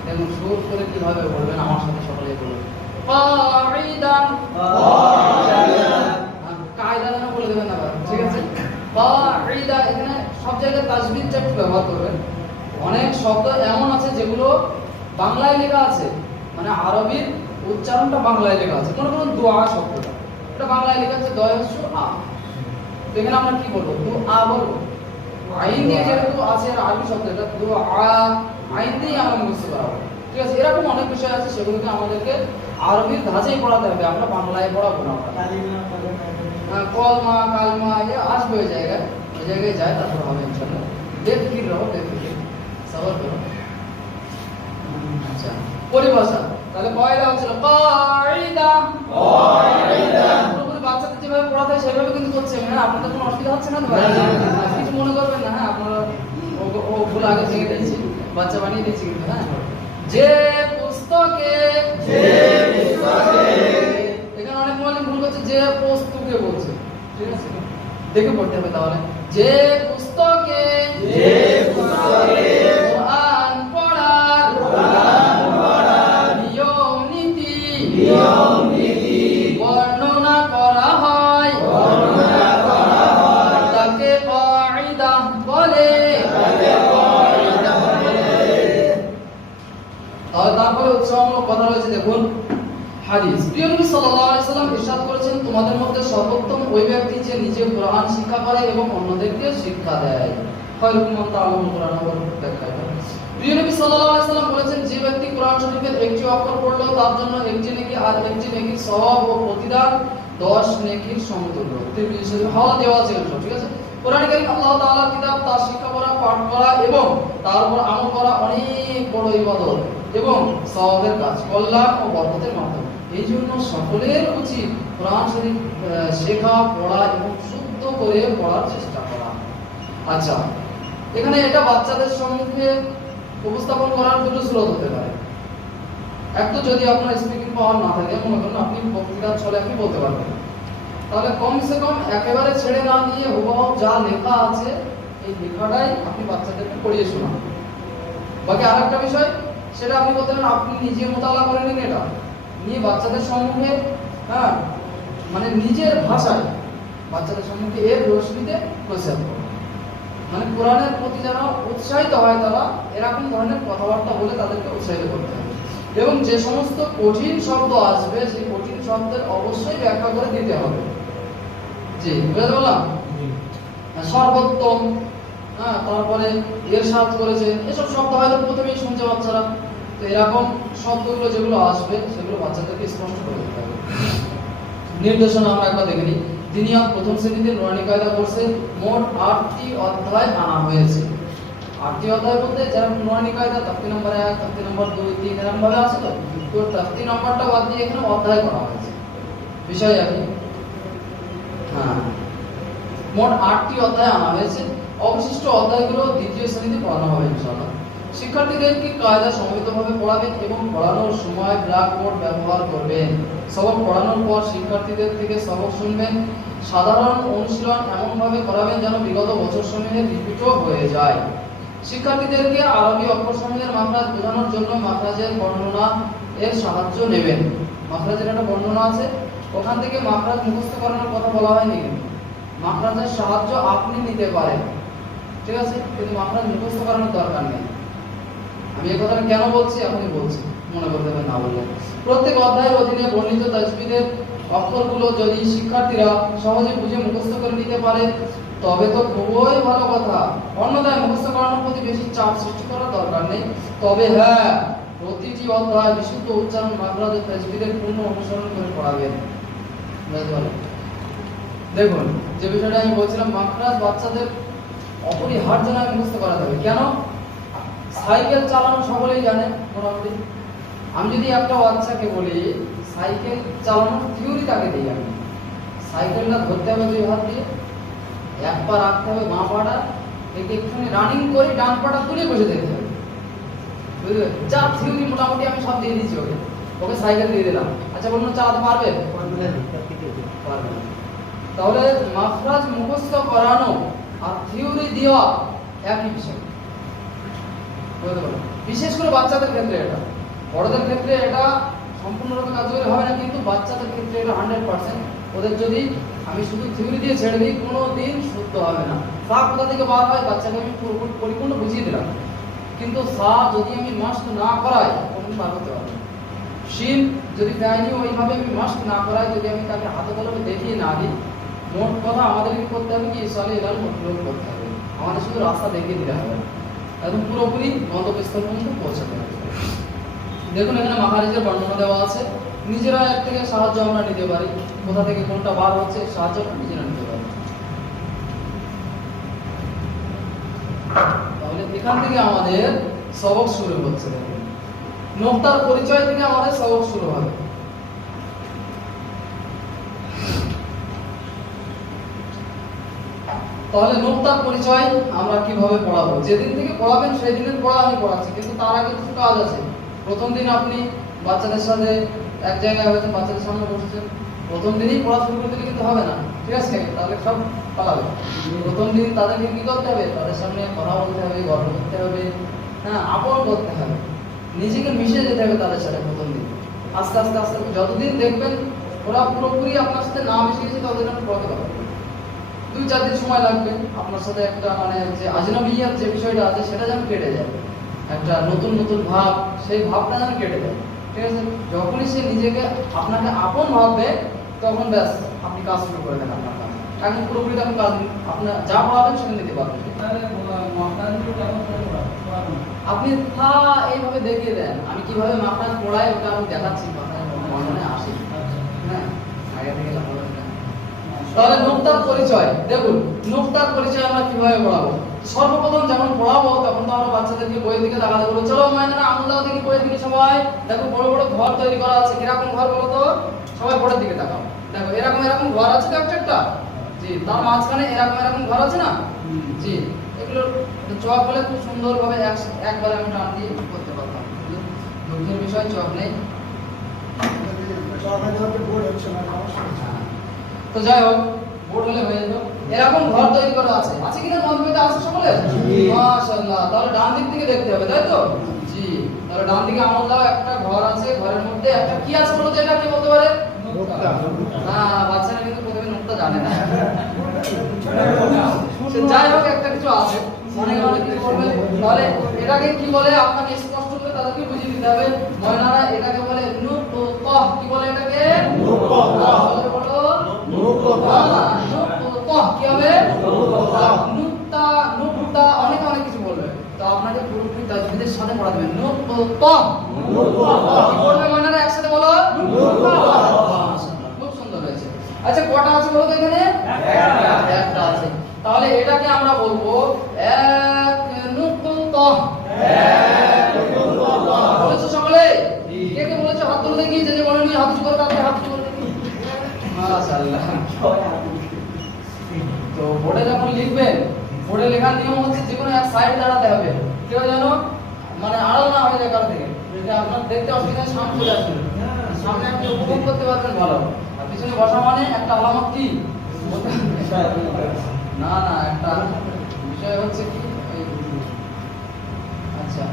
দেখুন সুর করে কিভাবে বলবেন, আমার সাথে সকলে বলুন। কায়দা কায়দা যেন বলে দেবেন না, ঠিক আছে? কায়দা এখানে সব জায়গায় তাজবিদটা একটু ব্যবহার করবেন। অনেক শব্দ এমন আছে যেগুলো বাংলায় লেখা আছে, মানে আরবির উচ্চারণটা বাংলায় লেখা আছে। মনে করুন দোয়া শব্দটা, এটা বাংলায় লেখা আছে দয়স্য আ। তো এখানে আমরা কি বলবো? দোয়া বলবো। আইন দিয়ে যেহেতু আছে আর আরবি শব্দ, এটা দোয়া আইন দিয়ে আমরা মুখস্থ করাবো, ঠিক আছে? এরকম অনেক বিষয় আছে সেগুলোকে আমাদেরকে আরবির ধাঁচেই পড়াতে হবে, আমরা বাংলায় পড়াবো না। কলমা কালমা এ আসবে ওই জায়গায় যায়, তারপর হবে ইনশাআল্লাহ। দেখি সবার করো। আচ্ছা পরিভাষা, তাহলে কয়দা হচ্ছে কায়দা। পুরোপুরি বাচ্চাদের যেভাবে পড়াতে হয় সেভাবে কিন্তু করছে, হ্যাঁ? আপনাদের কোনো অসুবিধা হচ্ছে না তো ভাই? কিছু মনে করবেন না, হ্যাঁ? আপনারা ও ভুল আগে ভেঙে দিয়েছি, বাচ্চা বানিয়ে দিয়েছি কিন্তু, হ্যাঁ? যে পুস্তকে এখানে অনেক মালিক ভুল করছে, যে পুস্তকে বলছে, ঠিক আছে? দেখে পড়তে হবে। তাহলে যে পুস্তকে কোরআন পড়ার নিয়ম নীতি বর্ণনা করা হয় তাকে কায়দা বলে। তারপরে উৎসাহমূলক কথা রয়েছে, দেখুন হাদিস। প্রিয় নবী সাল্লাল্লাহু আলাইহি সাল্লাম ইরশাদ করেছেন, তোমাদের মধ্যে সর্বোত্তম ওই ব্যক্তি যে নিজে কোরআন শিক্ষা করে এবং অন্যদেরকে শিক্ষা দেয়। খায়রুকুম মান তাআল্লামাল কোরআন ওয়া ব্যাখ্যা করে। প্রিয় নবী সাল্লাল্লাহু আলাইহি সাল্লাম বলেছেন, যে ব্যক্তি কোরআন শরীফের একটি অক্ষর পড়লো তার জন্য একটি নেকি আর একটি নেকির সওয়াব ও প্রতিদান 10 নেকির সমতুল্য। তিরমিজি শরীফে হাওয়া দেওয়া আছে, ঠিক আছে? কোরআন কারীম আল্লাহ তাআলার কিতাব, তার শিক্ষা করা, পাঠ করা এবং তার উপর আমল করা অনেক বড় ইবাদত এবং সওয়াবের কাজ, কল্যাণ ও বরকতের মাধ্যম। এই জন্য সকলের উচিত কোরআন শরীফ শেখা, পড়া এবং শুদ্ধ করে পড়ার চেষ্টা করা। আচ্ছা, এখানে এটা বাচ্চাদের সম্মুখে উপস্থাপন করার দুটো স্রোত হতে পারে। এক তো যদি আপনার স্পিকিং পাওয়ার না থাকে, মনে করুন আপনি বক্তৃতার ছলে আপনি বলতে পারবেন, তাহলে কমসে কম একেবারে ছেড়ে না দিয়ে হুবহু যা লেখা আছে এই লেখাটাই আপনি বাচ্চাদেরকে পড়িয়ে শোনান। বাকি আরেকটা বিষয় সেটা আপনি বলতে পারেন, আপনি নিজে মোতালা করে নিন, এটা নিয়ে বাচ্চাদের সম্মুখে হ্যাঁ, মানে নিজের ভাষায় বাচ্চাদের সম্মুখে এর রশ্মিতে নসিহত করো। মানে কোরআনের প্রতি যারা উৎসাহিত হয় তারা এরকম ধরনের কথাবার্তা বলে তাদেরকে উৎসাহিত করতে হবে। এবং যে সমস্ত কঠিন শব্দ আসবে সেই কঠিন শব্দের অবশ্যই ব্যাখ্যা করে দিতে হবে। জি, বুঝতে পারলাম? সর্বোত্তম, হ্যাঁ, তারপরে ইরশাদ করেছে, এসব শব্দ হয়তো প্রথমেই শুনছে বাচ্চারা। তো এরকম শব্দগুলো যেগুলো আসবে সেগুলো বাচ্চাদেরকে স্পষ্ট করে দিতে হবে। নির্দেশনা আমরা একবার দেখে নিই। দিনিয়া প্রথম শ্রেণীতে নুরানি কায়দা কোর্সে মোট 8টি অধ্যায় আনা হয়েছে। 8টি অধ্যায় বলতে যারা নুরানি কায়দা তাফসীর নম্বর 1, তাফসীর নম্বর 2, 3 এরকম ভাবে আছে। তো তাফসীর নম্বরটা বাদ দিয়ে এখানে অধ্যায় করা হয়েছে, বিষয় একই। হ্যাঁ, মোট 8টি অধ্যায় আনা হয়েছে। অবশিষ্ট অধ্যায়গুলো দ্বিতীয় শ্রেণীতে পড়ানো হবে ইনশাআল্লাহ। শিক্ষার্থীদেরকে কায়দা সমন্বিতভাবে পড়াবেন এবং পড়ানোর সময় ব্ল্যাকবোর্ড ব্যবহার করবেন। সবক পড়ানোর পর শিক্ষার্থীদের থেকে সবক শুনবেন। সাধারণ অনুশীলন এমনভাবে করাবেন যেন বিগত বছরসমূহের রিপিটও হয়ে যায়। শিক্ষার্থীদেরকে আরবি অক্ষরসমূহের মাখরাজ বোঝানোর জন্য মাখরাজের বর্ণনা এর সাহায্য নেবেন। মাখরাজের একটা বর্ণনা আছে, ওখান থেকে মাখরাজ মুখস্থ করানোর কথা বলা হয়নি, কিন্তু মাখরাজের সাহায্য আপনি নিতে পারেন, ঠিক আছে? কিন্তু মাখরাজ মুখস্থ করানোর দরকার নেই। আমি এই কথাটা কেন বলছি আপনি বলছি, মনে করতে হবে না বললে। প্রত্যেক অধ্যায়ের অধীনে বর্ণিত তাজবিদের অক্ষরগুলো যদি শিক্ষার্থীরা সহজে বুঝে মুখস্থ করে নিতে পারে তবে তো খুবই ভালো কথা। অন্যথায় মুখস্থ করানোর প্রতি বেশি চাপ সৃষ্টি করার দরকার নেই। তবে হ্যাঁ, প্রতিটি অধ্যায় বিশুদ্ধ উচ্চারণ মাখরাজের তাজবিদের পূর্ণ অনুসরণ করে পড়াবেন। দেখুন, যে বিষয়টা আমি বলছিলাম, মাখরাজ বাচ্চাদের অপরিহার্য নয় মুখস্থ করাতে হবে। কেন? সাইকেল চালানো সকলেই জানে মোটামুটি। আমি যদি একটা বাচ্চাকে বলি সাইকেল চালানোর থিওরি তাকে দিই, আমি সাইকেলটা ধরতে হবে দুই হাত দিয়ে, এক পা রাখতে হবে বাঁ পাটা, একটুখানি রানিং করে ডান পাটা তুলে বসে দেখতে হবে, বুঝলে? যা থিওরি মোটামুটি আমি সব দিয়ে দিচ্ছি ওকে, ওকে সাইকেল দিয়ে দিলাম। আচ্ছা বলুন, চালাতে পারবে? পারবে না। তাহলে মাখরাজ মুখস্থ করানো আর থিওরি দেওয়া একই বিষয়, বুঝতে পারলেন? বিশেষ করে বাচ্চাদের ক্ষেত্রে এটা, বড়দের ক্ষেত্রে এটা সম্পূর্ণরূপে কার্যকরী হবে না, কিন্তু বাচ্চাদের ক্ষেত্রে এটা 100%। ওদের যদি আমি শুধু থিওরি দিয়ে ছেড়ে দিই কোনো দিন শুদ্ধ হবে না। সা কোথা থেকে বার হয় বাচ্চাকে আমি পরিপূর্ণ বুঝিয়ে দিলাম, কিন্তু সা যদি আমি মাস্ট না করাই কোনোদিন বার হতে পারবে না। শিন যদি দেয়নি ওইভাবে আমি মাস্ট না করাই, যদি আমি তাকে হাতে কলমে দেখিয়ে না দিই, মোট কথা আমাদের কি করতে হবে, কি সালে এলাল মতলব করতে হবে। আমাদের শুধু রাস্তা দেখিয়ে দিলে হবে না, একদম পুরোপুরি গন্তব্যস্থল পর্যন্ত পৌঁছাতে হবে। দেখুন, এখানে মাখারিজের বর্ণনা দেওয়া আছে। নিজেরা এর থেকে সাহায্য আমরা নিতে পারি, কোথা থেকে কোনটা বার হচ্ছে সাহায্যটা নিজেরা নিতে পারি। তাহলে এখান থেকে আমাদের সবক শুরু হচ্ছে। দেখুন, নোক্তার পরিচয় থেকে আমাদের সবক শুরু হবে। তাহলে নোক্তার পরিচয় আমরা কিভাবে পড়াবো? যেদিন থেকে পড়াবেন সেই দিনের পড়া আমি পড়াচ্ছি, কিন্তু তার আগে কিছু কাজ আছে। প্রথম দিন আপনি বাচ্চাদের সাথে এক জায়গায় হয়েছেন, বাচ্চাদের সামনে বসেছেন, প্রথম দিনই পড়া শুরু করতে কিন্তু হবে না, ঠিক আছে? তাহলে সব পালাবে। প্রথম দিন তাদেরকে কি করতে হবে? তাদের সামনে কথা বলতে হবে, গল্প করতে হবে, হ্যাঁ, আপন করতে হবে, নিজেকে মিশে যেতে হবে তাদের সাথে প্রথম দিন। আস্তে আস্তে আস্তে যতদিন দেখবেন ওরা পুরোপুরি আপনার সাথে না মিশে গেছে, ততদিন আপনি পড়াতে পারবেন। 2-4 দিন সময় লাগবে আপনার সাথে একটা মানে যে আজনবিয়াত যে বিষয়টা আছে সেটা যেন কেটে যায়, একটা নতুন নতুন ভাব, সেই ভাবটা যেন কেটে যায়, ঠিক আছে? যখনই সে নিজেকে আপনাকে আপন ভাববে তখন ব্যাস আপনি কাজ শুরু করে দেন। আপনার কাজ এখন পুরোপুরি তখন কাজ আপনার যা পড়াবেন সেটা নিতে পারবেন। আপনি এইভাবে দেখিয়ে দেন, আমি কিভাবে মাখরাজ পড়াই ওটা আমি দেখাচ্ছি, মনে আসি, হ্যাঁ, আগে থেকে তাহলে নোক্তার পরিচয়। দেখুন, নোক্তার পরিচয় আমরা কিভাবে পড়াবো? সর্বপ্রথম যখন পড়াবো তখন তো আমরা বাচ্চাদেরকে বইয়ের দিকে তাকাতে বলবো, চলো মাইনারা আঙুল দাও দেখি বইয়ের দিকে। সবাই দেখো, বড় বড় ঘর তৈরি করা আছে। কিরকম ঘর বলো তো? সবাই বোর্ডের দিকে তাকাও। দেখো, এরকম এরকম ঘর আছে তো একটা, জি, তার মাঝখানে এরকম এরকম ঘর আছে না? জি, এগুলো চক বলে খুব সুন্দরভাবে একবারে আমি টান দিয়ে করতে পারতাম। দুঃখের বিষয় চক নেই, তো যাই হোক, বোর্ড হলে হয়ে যেত। এরকম ঘর তৈরি করা আছে, আছে কিনা মন্দিরে? আছে সকলে, মাশাআল্লাহ। তাহলে ডান দিক থেকে দেখতে হবে, তাই তো? জি, তাহলে ডান দিকে আমল দাও, একটা ঘর আছে, ঘরের মধ্যে একটা কি আছে বলতে? এটা কি বলতে পারে? না বাচ্চারা কিন্তু প্রথমে নোটটা জানে না। সে যাই হোক একটা কিছু আছে মনে মনে কিছু বলবে, তাহলে এটাকে কি বলে আপনাকে স্পষ্ট করে তাদেরকে বুঝিয়ে দিতে হবে। ময়নারা এটাকে বলে নুক্তাহ। কি বলে এটাকে? নুক্তাহ। বলো নুক্তাহ। কি হবে? নুক্তা। নুক্তা অনেক অনেক কিছু বলবে, তো আপনাকে পুরোপুরি তাজবিদের সাথে পড়া দেবেন। নুক্তাহ। কি বলবে ময়নারা একসাথে বলো? খুব সুন্দর হয়েছে। আচ্ছা কটা আছে বলো তো এখানে? একটা আছে। তাহলে এটাকে আমরা বলবো এক নুক্তাহ। বলেছো সকলে? কে কে বলেছো হাত তুলে দেখি, যে বলেনি হাত উঁচু করে কাঁদবে, হাত উঁচু করে দেখি। মাশাআল্লাহ। তো বোর্ডে যখন লিখবেন, বোর্ডে লেখার নিয়ম হচ্ছে যে কোনো এক সাইড দাঁড়াতে হবে, কেউ যেন মানে আড়াল না হয়ে যায় কারো থেকে, যদি আপনার দেখতে অসুবিধা হয় সামনে চলে আসবেন, সামনে আপনি উপভোগ করতে পারবেন ভালো। আর পিছনে বসা মানে একটা আলামত কি না না একটা বিষয় হচ্ছে কি আচ্ছা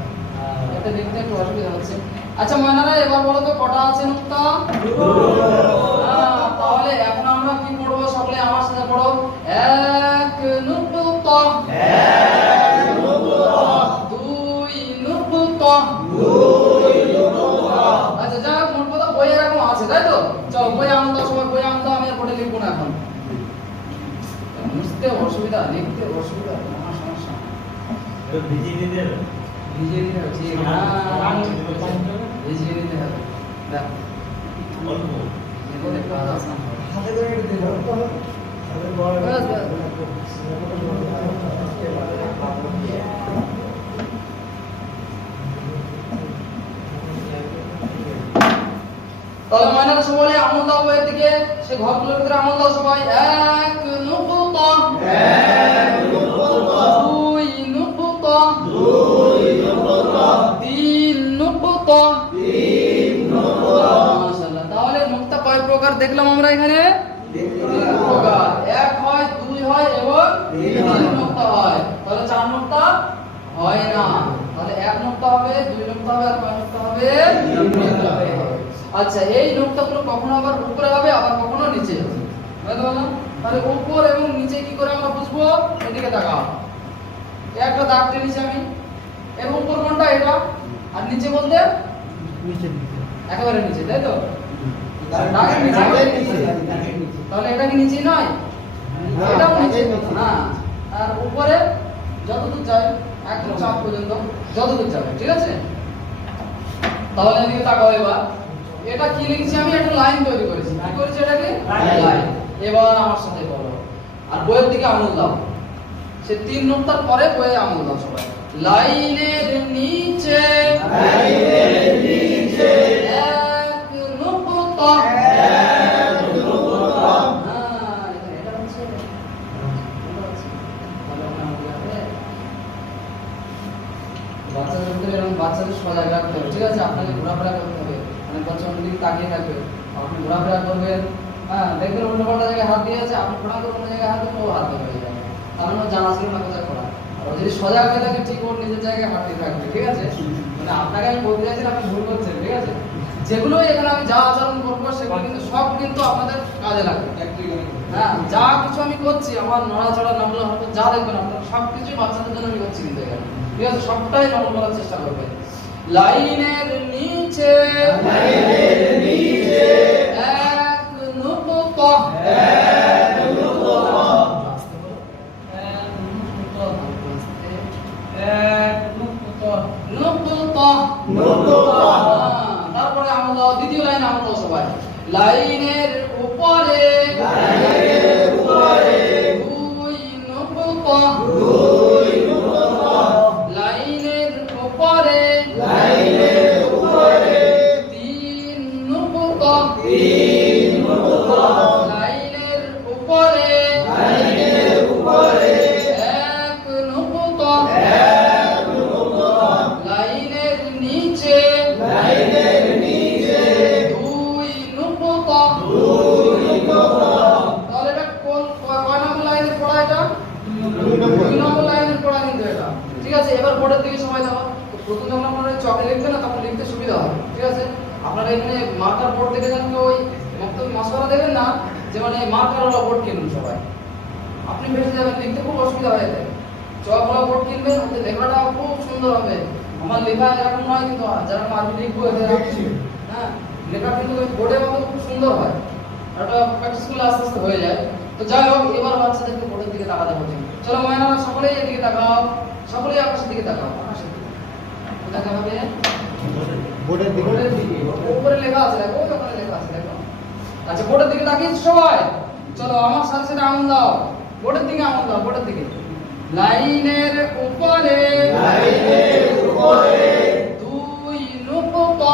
এটা দেখতে একটু অসুবিধা হচ্ছে। আচ্ছা ময়নারা এবার বলো তো কটা আছে নুক্তা? তাহলে এখন আমরা কি পড়বো সকলে আমার সাথে পড়ো। এক নুক্তা, দুই নুক্তা। আচ্ছা যাক মোট কথা বই এরকম আছে তাই তো? চলো বই আনন্দ, সবাই বই আনন্দ। আমি আর পড়ে লিখবো না এখন, বুঝতে অসুবিধা, লিখতে অসুবিধা, আমার সমস্যা। ভিজিয়ে নিতে হবে, ভিজিয়ে নিতে হবে। দেখ অল্প দেখো দেখো আসান হাতে করে দিতে হবে। তাহলে ময়নারা সবাই আমল দাও বইয়ের দিকে, সে ঘরগুলোর ভিতরে আমল দাও সবাই। এক নুক্তা, দুই নুক্তা, তিন নুক্তা। মাশাআল্লাহ। তাহলে নুক্তা কয় প্রকার দেখলাম আমরা এখানে? তিন প্রকার। এক হয়, দুই হয় এবং তিন নুক্তা হয়। তাহলে চার নুক্তা হয় না। তাহলে এক নুক্তা হবে, দুই নুক্তা হবে, আর কয় নুক্তা হবে? তিন নুক্তা হবে। আচ্ছা এই নুক্তাগুলো কখনো আবার উপরে হবে, আবার কখনো নিচে হবে, বুঝতে পারলাম? তাহলে উপর এবং নিচে কি করে আমরা বুঝবো? এদিকে তাকাও, একটা দাগ টেনেছি আমি, এর উপর কোনটা? এটা। আর নিচে বলতে নিচে, একেবারে নিচে, তাই তো? দাগের নিচে। তাহলে এটা কি নিচে নয়? এটাও নিচে না। আর উপরে যতদূর যায় একদম চাপ পর্যন্ত যতদূর যাবে, ঠিক আছে? তাহলে এদিকে তাকাও এবার। এটা কি লিখছি আমি? একটা লাইন তৈরি করেছি। কি করেছি এটাকে? লাইন। এবার আমার সাথে বলো, আর বইয়ের দিকে আমল দাও। সে তিন নুক্তার পরে বইয়ে আমল দাও সবাই। লাইনের নিচে, লাইনের নিচে এক নুক্তা, এক নুক্তা। এটা হচ্ছে বাচ্চাদের ভিতরে এরকম বাচ্চাদের সজাগ রাখতে হবে, ঠিক আছে? আপনাকে ঘোরাফেরা করতে হবে, মানে বাচ্চা অন্যদিকে তাকিয়ে থাকবে, আপনি ঘোরাফেরা করবেন। হ্যাঁ দেখবেন অন্য পাল্টা জায়গায় হাত দিয়েছে, আপনি ফোনা করে অন্য জায়গায় হাত দিলে ও হাত হয়ে যাবে, তার মানে জানা ছিল না কোথায় করা। আর যদি সজাগ হয়ে থাকে ঠিক ওর নিজের জায়গায় হাঁটতে থাকবে, ঠিক আছে? মানে আপনাকে আমি বলতে চাইছি আপনি ভুল করছেন, ঠিক আছে? যেগুলো এখানে আমি যা আচরণ করবো সেগুলো কিন্তু সব কিন্তু আপনাদের কাজে লাগবে। হ্যাঁ যা কিছু আমি করছি, আমার নড়াচড়া নামলো হয়তো যা দেখবেন আপনারা সবকিছুই বাচ্চাদের জন্য আমি করছি কিন্তু এখানে, ঠিক আছে? সবটাই নরম করার চেষ্টা করবেন। লাইনের নিচে, লাইনের নিচে এক নুক্তা, এক নুক্তা, এক নুক্তা, নুক্তা, নুক্তা। তারপরে আমরা দ্বিতীয় লাইন আমরা সবাই লাইনের উপরে, লাইনের উপরে দুই নুক্তা, দুই নুক্তা। লাইনের উপরে, লাইনের উপরে তিন নুক্তা, তিন নুক্তা। লাইনের উপরে, লাইনের উপরে এক নুক্তা, এক নুক্তা। লাইনের নিচে, লাইনের নিচে দুই নুক্তা, দুই নুক্তা। তাহলে এটা কোন কয় নম্বর লাইনের পড়া? এটা দুই নম্বর লাইনের পড়া কিন্তু এটা, ঠিক আছে? এবার বোর্ডের দিকে সময় দাও। প্রথম যখন আপনারা চকে লিখবেন না তখন লিখতে সুবিধা হবে, ঠিক আছে? আপনারা এখানে মার্কার বোর্ড দেখে যান, ওই বক্তব্য মাসওয়ারা দেবেন না যে মানে মার্কারওয়ালা বোর্ড কিনুন সবাই, আপনি ভেসে যাবেন, লিখতে খুব অসুবিধা হয়ে যায়। চকওয়ালা বোর্ড কিনবেন, ওতে লেখাটা খুব সুন্দর হবে। আমার লেখা এরকম নয়, কিন্তু যারা আরবি লিখবো এদের হ্যাঁ লেখা কিন্তু বোর্ডের মতো খুব সুন্দর হয়, এটা প্র্যাকটিস করলে আস্তে আস্তে হয়ে যায়। তো যাই হোক, এবার বাচ্চাদেরকে বোর্ডের দিকে তাকাতে বলছি। চলো ময়নারা সকলেই এদিকে তাকাও, সকলেই আকাশের দিকে তাকাও। আকাশের দিকে কোথায় তাকাবে? বোর্ডের দিকে। বোর্ডের দিকে। উপরে লেখা আছে দেখো, ওখানে লেখা আছে দেখো। আচ্ছা বোর্ডের দিকে তাকিয়েছো সবাই? চলো আমার সাথে সাথে আঙুল দাও, বোর্ডের দিকে আঙুল দাও, বোর্ডের দিকে। লাইনের উপরে দুই নুকতা,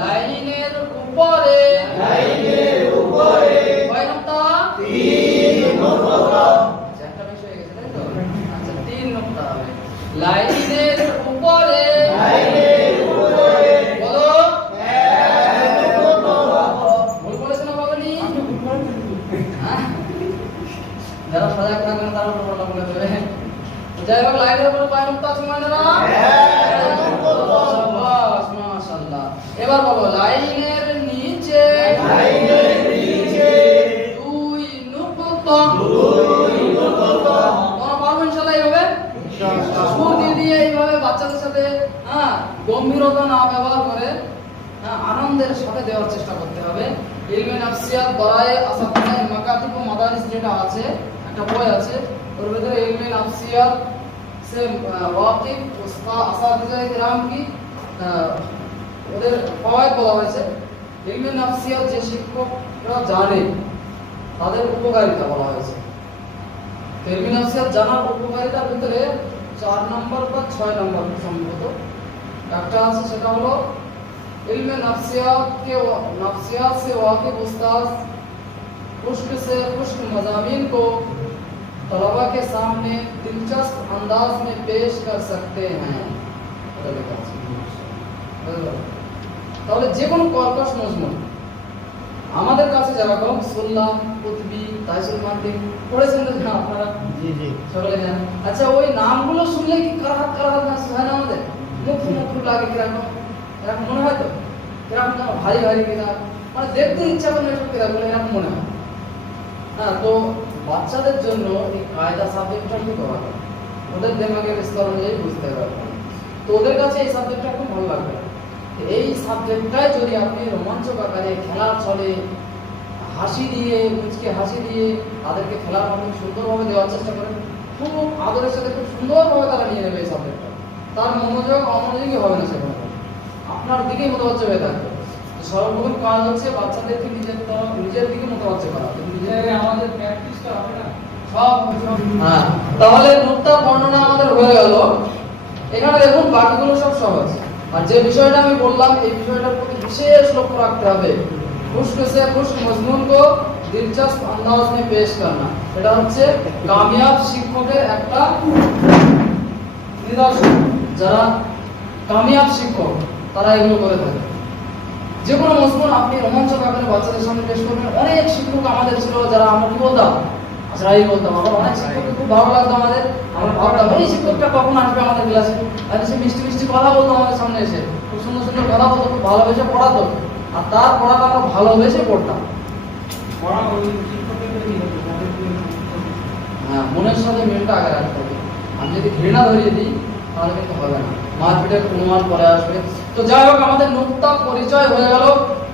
লাইনের উপরে কয় নুকতা? আচ্ছা, একটা বেশি হয়ে গেছে তাই তো? আচ্ছা 3 নুকতা হবে। লাইনের উপরে বলো ভুল বলেছে না বলেনি? হ্যাঁ? যারা সজাগ থাকবেন তারা ভুলটা বলে দেবে। তো যাই হোক, লাইনের উপরে কয় নুকতা আছে ময়নারা? শাবাশ, মাশাআল্লাহ। এবার বলো লাইনের নিচে দুই নুকতা। তোমরা পারবে ইনশাআল্লাহ এইভাবে? সুর দিয়ে এইভাবে বাচ্চাদের সাথে গম্ভীরতা না ব্যবহার করে আনন্দের সাথে দেওয়ার চেষ্টা করতে হবে। ইলমে নাফসিয়াত বরায়ে আসাতিজা মাকাতিব ও মাদারিস যেটা আছে, একটা বই আছে, ওর ভিতরে ইলমে নাফসিয়াত সে ওয়াকিব আসাতিজা ইকরাম কি ওদের ফওয়ায়েদ বলা হয়েছে। ইলমে নাফসিয়াত যে শিক্ষকরা জানে তাদের উপকারিতা বলা হয়েছে। ইলমে নাফসিয়াত জানার উপকারিতার ভিতরে 4 নম্বর বা 6 নম্বর সম্ভবত একটা আছে, সেটা হলো इल्म नफ्सियात से वाकिफ उस्ताद खुश्क से खुश्क मज़ामीन को तलबा के सामने दिलचस्प अंदाज में पेश कर सकते हैं। তাহলে যে কোনো কর্কশ মজমুন আমাদের কাছে যেরকম সুল্লাহ, কুতুবি, তাইসুল মান্তিক পড়েছেন না আপনারা? জি জি সকলে জানেন। আচ্ছা ওই নামগুলো শুনলে কি কারাহাত না হয় না আমাদের? মুখ লাগে কিরকম, এরকম মনে হয় তো? এরকম যেন ভারী ভারী কিতাব, মানে দেখতে ইচ্ছা করে এসব কিতাবগুলো এরকম মনে হয়। হ্যাঁ, তো বাচ্চাদের জন্য এই কায়দা সাবজেক্টটা কি করা হয়, ওদের দিমাগের স্তর অনুযায়ী বুঝতে পারবে, তো ওদের কাছে এই সাবজেক্টটা খুব ভালো লাগবে। এই সাবজেক্টটাই যদি আপনি রোমাঞ্চক আকারে খেলার ছলে হাসি দিয়ে, মুচকে হাসি দিয়ে তাদেরকে খেলার মাধ্যমে সুন্দরভাবে দেওয়ার চেষ্টা করেন, খুব আদরের সাথে খুব সুন্দরভাবে তারা নিয়ে নেবে এই সাবজেক্টটা, তার মনোযোগ অমনোযোগী হবে না, সেখানে আপনার দিকেই মোটাবাচ্চ হয়ে থাকবে। সর্বপ্রথম কাজ হচ্ছে বাচ্চাদেরকে নিজের দিকে মোটাবাচ্চ করা, আমাদের প্র্যাকটিসটা হবে না সব। হ্যাঁ, তাহলে নুকতা বর্ণনা আমাদের হয়ে গেল। এখানে দেখুন বাকিগুলো সব সহজ, আর যে বিষয়টা আমি বললাম এই বিষয়টার প্রতি বিশেষ লক্ষ্য রাখতে হবে। खुश्क से खुश्क मजमून को दिलचस्प अंदाज में पेश करना, এটা হচ্ছে কামিয়াব শিক্ষকের একটা নিদর্শন। যারা কামিয়াব শিক্ষক তারা এগুলো করে থাকে। যে কোনো মজমুন আপনি রোমাঞ্চক আকারে বাচ্চাদের সামনে পেশ করবেন। অনেক শিক্ষক আমাদের ছিল যারা আমরা কি বলতাম, আজরাই বলতাম, আবার অনেক শিক্ষককে খুব ভালো লাগতো আমাদের। আমরা ভাবতাম এই শিক্ষকটা কখন আসবে আমাদের ক্লাসে, আর সে মিষ্টি মিষ্টি কথা বলতো আমাদের সামনে এসে, খুব সুন্দর সুন্দর কথা বলতো, খুব ভালোবেসে পড়াতো, আর তার পড়াটা আমরা ভালোবেসে পড়তাম। হ্যাঁ, মনের সাথে মিলটা আগে রাখতে হবে। আমি যদি ঘৃণা ধরিয়ে দিই তাহলে কিন্তু হবে না, মারপিটের অনুমান পরে আসবে। তো যাই হোক, আমাদের নুকতা পরিচয় হয়ে গেল।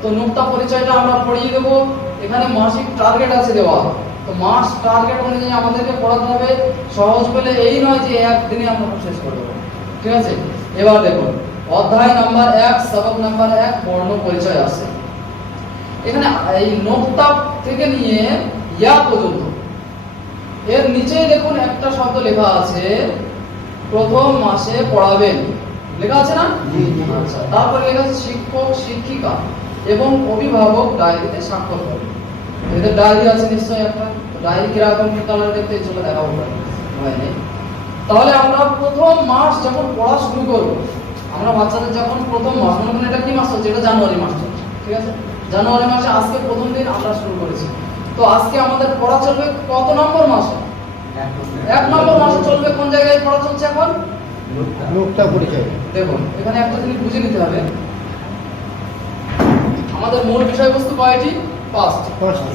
তো নুকতা পরিচয়টা আমরা পড়িয়ে দেবো। এখানে মাসিক টার্গেট আছে দেওয়া, তো মাস টার্গেট অনুযায়ী আমাদেরকে পড়াতে হবে। সহজ বলে এই নয় যে একদিনে আমরা শেষ করে দেবো, ঠিক আছে? এবার দেখুন অধ্যায় নাম্বার 1 সবক নাম্বার 1 বর্ণ পরিচয় আছে। এখানে এই নুকতা থেকে নিয়ে ইয়া পর্যন্ত, এর নিচেই দেখুন একটা শব্দ লেখা আছে, প্রথম মাসে পড়াবেন, লেখা আছে না? আচ্ছা, তারপরে লেখা আছে শিক্ষক শিক্ষিকা এবং অভিভাবক ডায়েরিতে স্বাক্ষর করবে। এদের ডায়েরি আছে নিশ্চয়ই একটা, ডায়েরি কিরকম কি কালার দেখতে চলে দেখাবো হয়নি। তাহলে আমরা প্রথম মাস যখন পড়া শুরু করবো, আমরা বাচ্চাদের যখন প্রথম মাস, মনে করেন এটা কি মাস হচ্ছে, এটা জানুয়ারি মাস, ঠিক আছে? জানুয়ারি মাসে আজকে প্রথম দিন আমরা শুরু করেছি। তো আজকে আমাদের পড়া চলবে কত নম্বর মাসে? 1 নম্বর মাসে চলবে। কোন জায়গায় পড়া চলছে এখন? নুকতা পরিচয়। দেখুন এখানে একটা জিনিস বুঝে নিতে হবে, আমাদের মূল বিষয়বস্তু কয়টি? 5টি। পাঁচটি।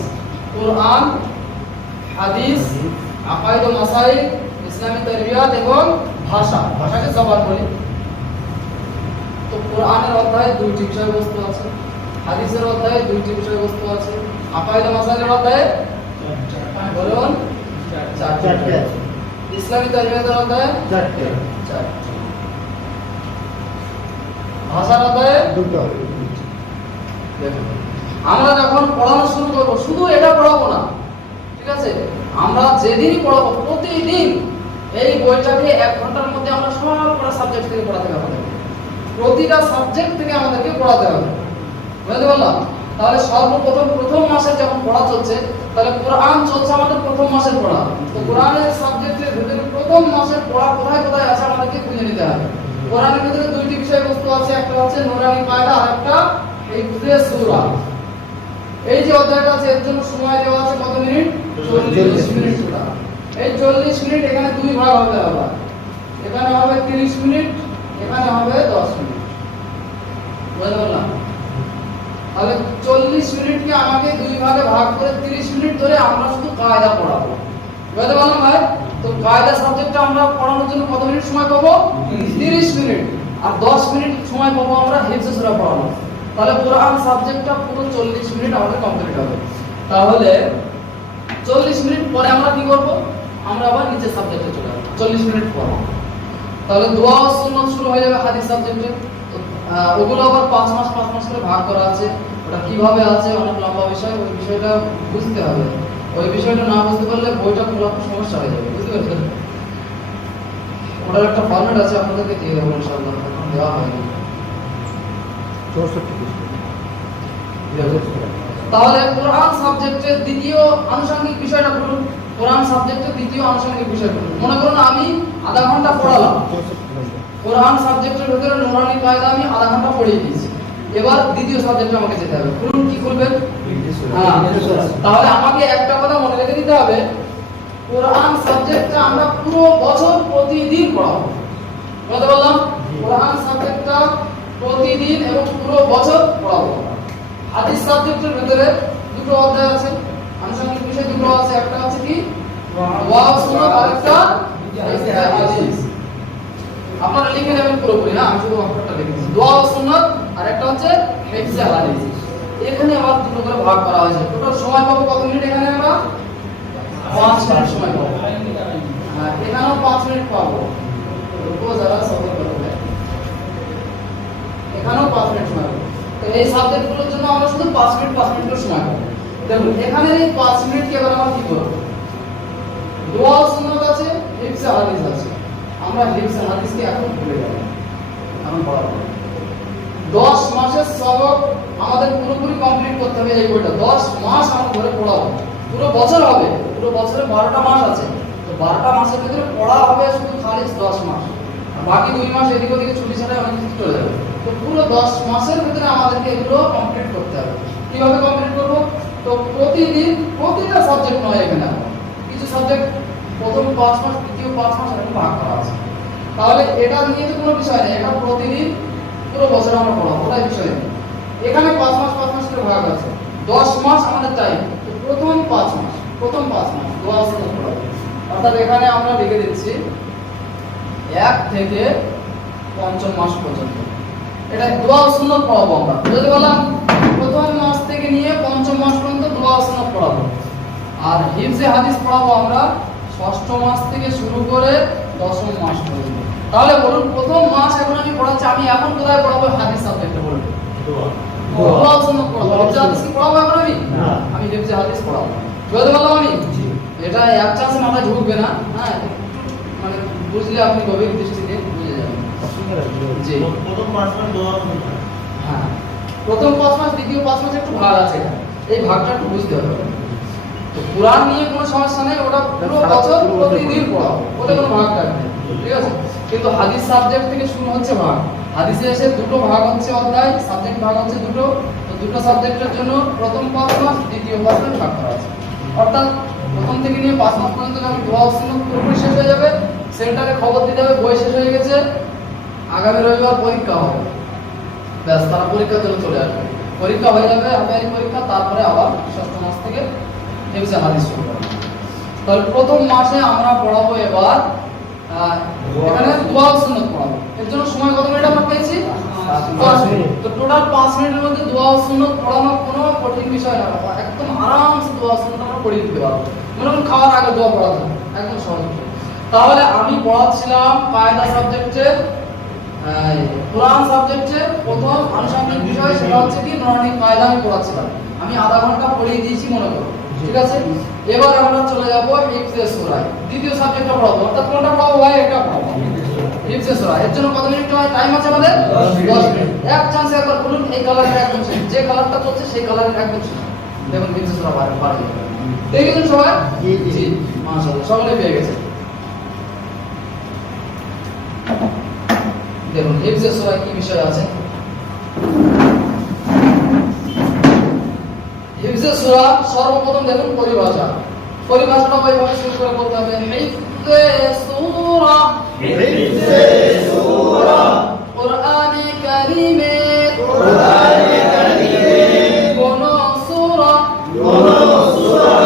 কোরআন, হাদিস, আকাইদ ও মাসাইল, ইসলামী তারবিয়াত এবং ভাষা। ভাষাকে জবান বলি। তো কোরআনের অধ্যায়ে 2টি বিষয়বস্তু আছে, হাদিসের অধ্যায়ে 2টি বিষয়বস্তু আছে, আকাইদ ও মাসাইলের অধ্যায়ে বলুন 4টি। ইসলামী তারবিয়াতের অধ্যায়ে 4টি। ভাষার অধ্যায়ে 2টো। দেখুন, আমরা যখন পড়ানো শুরু করব শুধু এটা পড়াবো না, ঠিক আছে? আমরা যেদিনই পড়াবো প্রতিদিন এই বইটাকে 1 ঘন্টার মধ্যে আমরা সব কটা সাবজেক্ট থেকে পড়াতে হবে। প্রতিটা সাবজেক্ট থেকে আমাদেরকে পড়াতে হবে, বুঝতে পারলাম? তাহলে সর্বপ্রথম প্রথম মাসের যখন পড়া চলছে, তাহলে কোরআন চলছে আমাদের প্রথম মাসের পড়া। তো কোরআনের সাবজেক্টের ভিতরে প্রথম মাসের পড়া কোথায় কোথায় আছে আমাদেরকে খুঁজে নিতে হবে। কোরআনের ভিতরে 2টি বিষয়বস্তু আছে, একটা হচ্ছে নূরানী কায়দা আর একটা হিফজে সূরা। এই যে অধ্যায়টা আছে এর জন্য সময় দেওয়া আছে কত মিনিট? 40 মিনিট। এই 40 মিনিট এখানে 2 ভাগ হবে আবার। এখানে হবে 30 মিনিট, এখানে হবে 10 মিনিট। বুঝতে পারলাম? তাহলে 40 মিনিটকে আমাকে 2 ভাগে ভাগ করে 30 মিনিট ধরে আমরা শুধু কায়দা পড়াবো। বুঝতে পারলাম ভাই? তো কায়দা সাবজেক্টটা আমরা পড়ানোর জন্য কত মিনিট সময় পাবো? 30 মিনিট। আর 10 মিনিট সময় পাবো আমরা হিফজ সূরা পড়ানো। তাহলে কোরআন সাবজেক্টটা পুরো 40 মিনিট আমাদের কমপ্লিট হবে। তাহলে 40 মিনিট পরে আমরা কি করব? আমরা আবার নিচের সাবজেক্টে চলে যাব 40 মিনিট পর। তাহলে দোয়া ও সুন্নাত শুরু হয়ে যাবে হাদিস সাবজেক্টে। ওগুলো আবার 5 মাস করে ভাগ করা আছে। ওটা কিভাবে আছে অনেক লম্বা বিষয়, ওই বিষয়টা বুঝতে হবে। ওই বিষয়টা না বুঝতে পারলে বইটা পুরো সমস্যা হয়ে যাবে, বুঝতে পারছেন? ওটার একটা ফরম্যাট আছে, আপনাদেরকে দিয়ে দেবো ইনশাআল্লাহ, এখন দেওয়া হয়নি। 64 পৃষ্ঠা। তাহলে কোরআন সাবজেক্টের দ্বিতীয় আনুষঙ্গিক বিষয়টা বলুন। কোরআন সাবজেক্টের দ্বিতীয় আনুষঙ্গিক বিষয় বলুন। মনে করুন আমি আধা ঘন্টা পড়ালাম কোরআন সাবজেক্টের ভিতরে নূরানী কায়দা, আমি আধা ঘন্টা পড়িয়ে দিয়েছি। এবার দ্বিতীয় সাবজেক্টে আমাকে যেতে হবে। বলুন কি করবেন? হ্যাঁ, তাহলে আমাকে একটা কথা মনে রেখে দিতে হবে, কোরআন সাবজেক্টটা আমরা পুরো বছর প্রতিদিন পড়াবো। বলতে বললাম কোরআন সাবজেক্টটা প্রতিদিন এবং পুরো বছর পড়াবো। হাদিস সাবজেক্টের ভিতরে 2টো অধ্যায় আছে, আনুষঙ্গিক বিষয় 2টো আছে। একটা আছে কি ওয়া সুন্নাত, আর একটা হাদিস। আপনারা লিখে নেবেন পুরোপুরি, হ্যাঁ? আমি শুধু অক্ষরটা লিখেছি। দোয়া ও সুন্নাত আর একটা হচ্ছে হিফজে হাদিস। এখানে আবার 2টো করে ভাগ করা হয়েছে। টোটাল সময় পাবো কত মিনিট? এখানে আমরা 5 মিনিট সময় পাবো। হ্যাঁ, এখানেও 5 মিনিট পাবো। রুকো যারা সবর করবে, এখানেও 5 মিনিট সময় পাবো। তো এই সাবজেক্টগুলোর জন্য আমরা শুধু 5 মিনিট করে সময় পাবো। দেখুন এখানে এই 5 মিনিট কে এবার আমরা কি করব? দোয়া ও সুন্নাত আছে, হিফজে হাদিস আছে। আমরা হিফজে হাদিসকে এখন ভুলে যাব, এখন পড়াবো। 10 মাসের সবক আমাদের পুরোপুরি কমপ্লিট করতে হবে। এই বইটা 10 মাস আমরা ধরে পড়াবো। পুরো বছর হবে, পুরো বছরে 12টা মাস আছে। তো 12টা মাসের ভিতরে পড়া হবে শুধু খালি 10 মাস। আর বাকি 2 মাস এদিক ওদিকে ছুটি ছাড়াই অনেক কিছু চলে যাবে। তো পুরো 10 মাসের ভিতরে আমাদেরকে এগুলো কমপ্লিট করতে হবে। কিভাবে কমপ্লিট করব? তো প্রতিদিন প্রতিটা সাবজেক্ট নয়, এখানে কিছু সাবজেক্ট প্রথম 5 মাস, দ্বিতীয় 5 মাস এরকম ভাগ করা আছে। তাহলে এটা নিয়ে তো কোনো বিষয় নেই, এটা প্রতিদিন পুরো বছর আমরা পড়াবো, ওটাই বিষয় নেই। এখানে 5 মাস করে ভাগ আছে, 10 মাস আমাদের টাইম। তো প্রথম 5 মাস দোয়া সুন্নাত পড়াবো। অর্থাৎ এখানে আমরা লিখে দিচ্ছি 1 থেকে 5ম মাস পর্যন্ত এটা দোয়া সুন্নাত পড়াবো আমরা। বুঝতে পারলাম? প্রথম মাস থেকে নিয়ে 5ম মাস পর্যন্ত দোয়া সুন্নাত পড়াবো। আর হিফজে হাদিস পড়াবো আমরা 6ষ্ঠ মাস থেকে শুরু করে 10ম মাস পর্যন্ত। তাহলে বলুন প্রথম মাস এখন আমি পড়াচ্ছি, আমি এখন কোথায় পড়াবো? হাদিস সাবজেক্টে বলুন। দোয়া সুন্নাত পড়াবো। হিফজে হাদিস কি পড়াবো এখন আমি? না, আমি হিফজে হাদিস পড়াবো। বুঝতে পারলাম আমি? এটা এক চান্সে মাথায় ঢুকবে না, হ্যাঁ? মানে বুঝলে আপনি গভীর দৃষ্টিতে বুঝে যাবেন। জি, প্রথম 5 মাস দোয়া সুন্নাত। হ্যাঁ, প্রথম 5 মাস, দ্বিতীয় 5 মাস একটু ভাগ আছে এখানে। এই ভাগটা একটু বুঝতে হবে। তো কোরআন নিয়ে কোনো সমস্যা নেই, ওটা পুরো বছর প্রতিদিন পড়াবো, ওটা কোনো ভাগ থাকবে, ঠিক আছে? কিন্তু হাদিস সাবজেক্ট থেকে শুরু হচ্ছে ভাগ। হাদিসে এসে 2টো ভাগ হচ্ছে অধ্যায়, সাবজেক্ট ভাগ হচ্ছে 2টো। তো 2টো সাবজেক্টের জন্য প্রথম 5 মাস, দ্বিতীয় 5 মাস ভাগ করা আছে। অর্থাৎ প্রথম থেকে নিয়ে 5 মাস পর্যন্ত যখন দোয়া সুন্নাত পুরোপুরি শেষ হয়ে যাবে, সেন্টারে খবর দিতে হবে বই শেষ হয়ে গেছে, আগামী রবিবার পরীক্ষা হবে। ব্যাস, তারা পরীক্ষার জন্য চলে আসবে। পরীক্ষা হয়ে যাবে, হাফিয়ারি পরীক্ষা, তারপরে আবার ষষ্ঠ মাস থেকে হিফজে হাদিস শুরু হবে। তাহলে প্রথম মাসে আমরা পড়াবো এবার এখানে দোয়া ও সুন্নাত পড়াবো। এর জন্য সময় কত মিনিট আমরা পেয়েছি? 5 মিনিট। তো টোটাল 5 মিনিটের মধ্যে দোয়া ও সুন্নাত পড়ানো কোনো কঠিন বিষয় না, একদম আরামসে দোয়া ও সুন্নাত আমরা পড়িয়ে দিতে পারবো। মনে করুন খাওয়ার আগে দোয়া পড়া যায়, একদম সহজ বিষয়। তাহলে আমি পড়াচ্ছিলাম কায়দা সাবজেক্টে, কোরআন সাবজেক্টে প্রথম আনুষঙ্গিক বিষয় সেটা হচ্ছে কি নুরানি কায়দা আমি পড়াচ্ছিলাম। আমি আধা ঘন্টা পড়িয়ে দিয়েছি মনে করো, ঠিক আছে? এবার আমরা চলে যাব হিফজে সূরা, দ্বিতীয় সাবজেক্টটা পড়াবো। অর্থাৎ কোনটা পড়াবো ভাই? এটা পড়াবো, হিফজে সূরা। এর জন্য কত মিনিট টাইম আছে আমাদের? 10 মিনিট। এক চান্সে একবার বলুন এই কালারটা একদম শেষ, যে কালারটা চলছে সেই কালারের একদম শেষ। দেখুন হিফজে সূরা পারে দেখেছেন সবাই? জি মাশাআল্লাহ, সকলে পেয়ে গেছে। দেখুন হিফজে সূরা কি বিষয় আছে। হিফজে সূরা সর্বপ্রথম দেখুন পরিভাষা। পরিভাষাটা ওইভাবে শুরু করে বলতে হবে, হিফজে সূরা, হিফজে সূরা, কোরআনে কারীমে, কোরআনে কারীমে, কোন সূরা, কোন সূরা,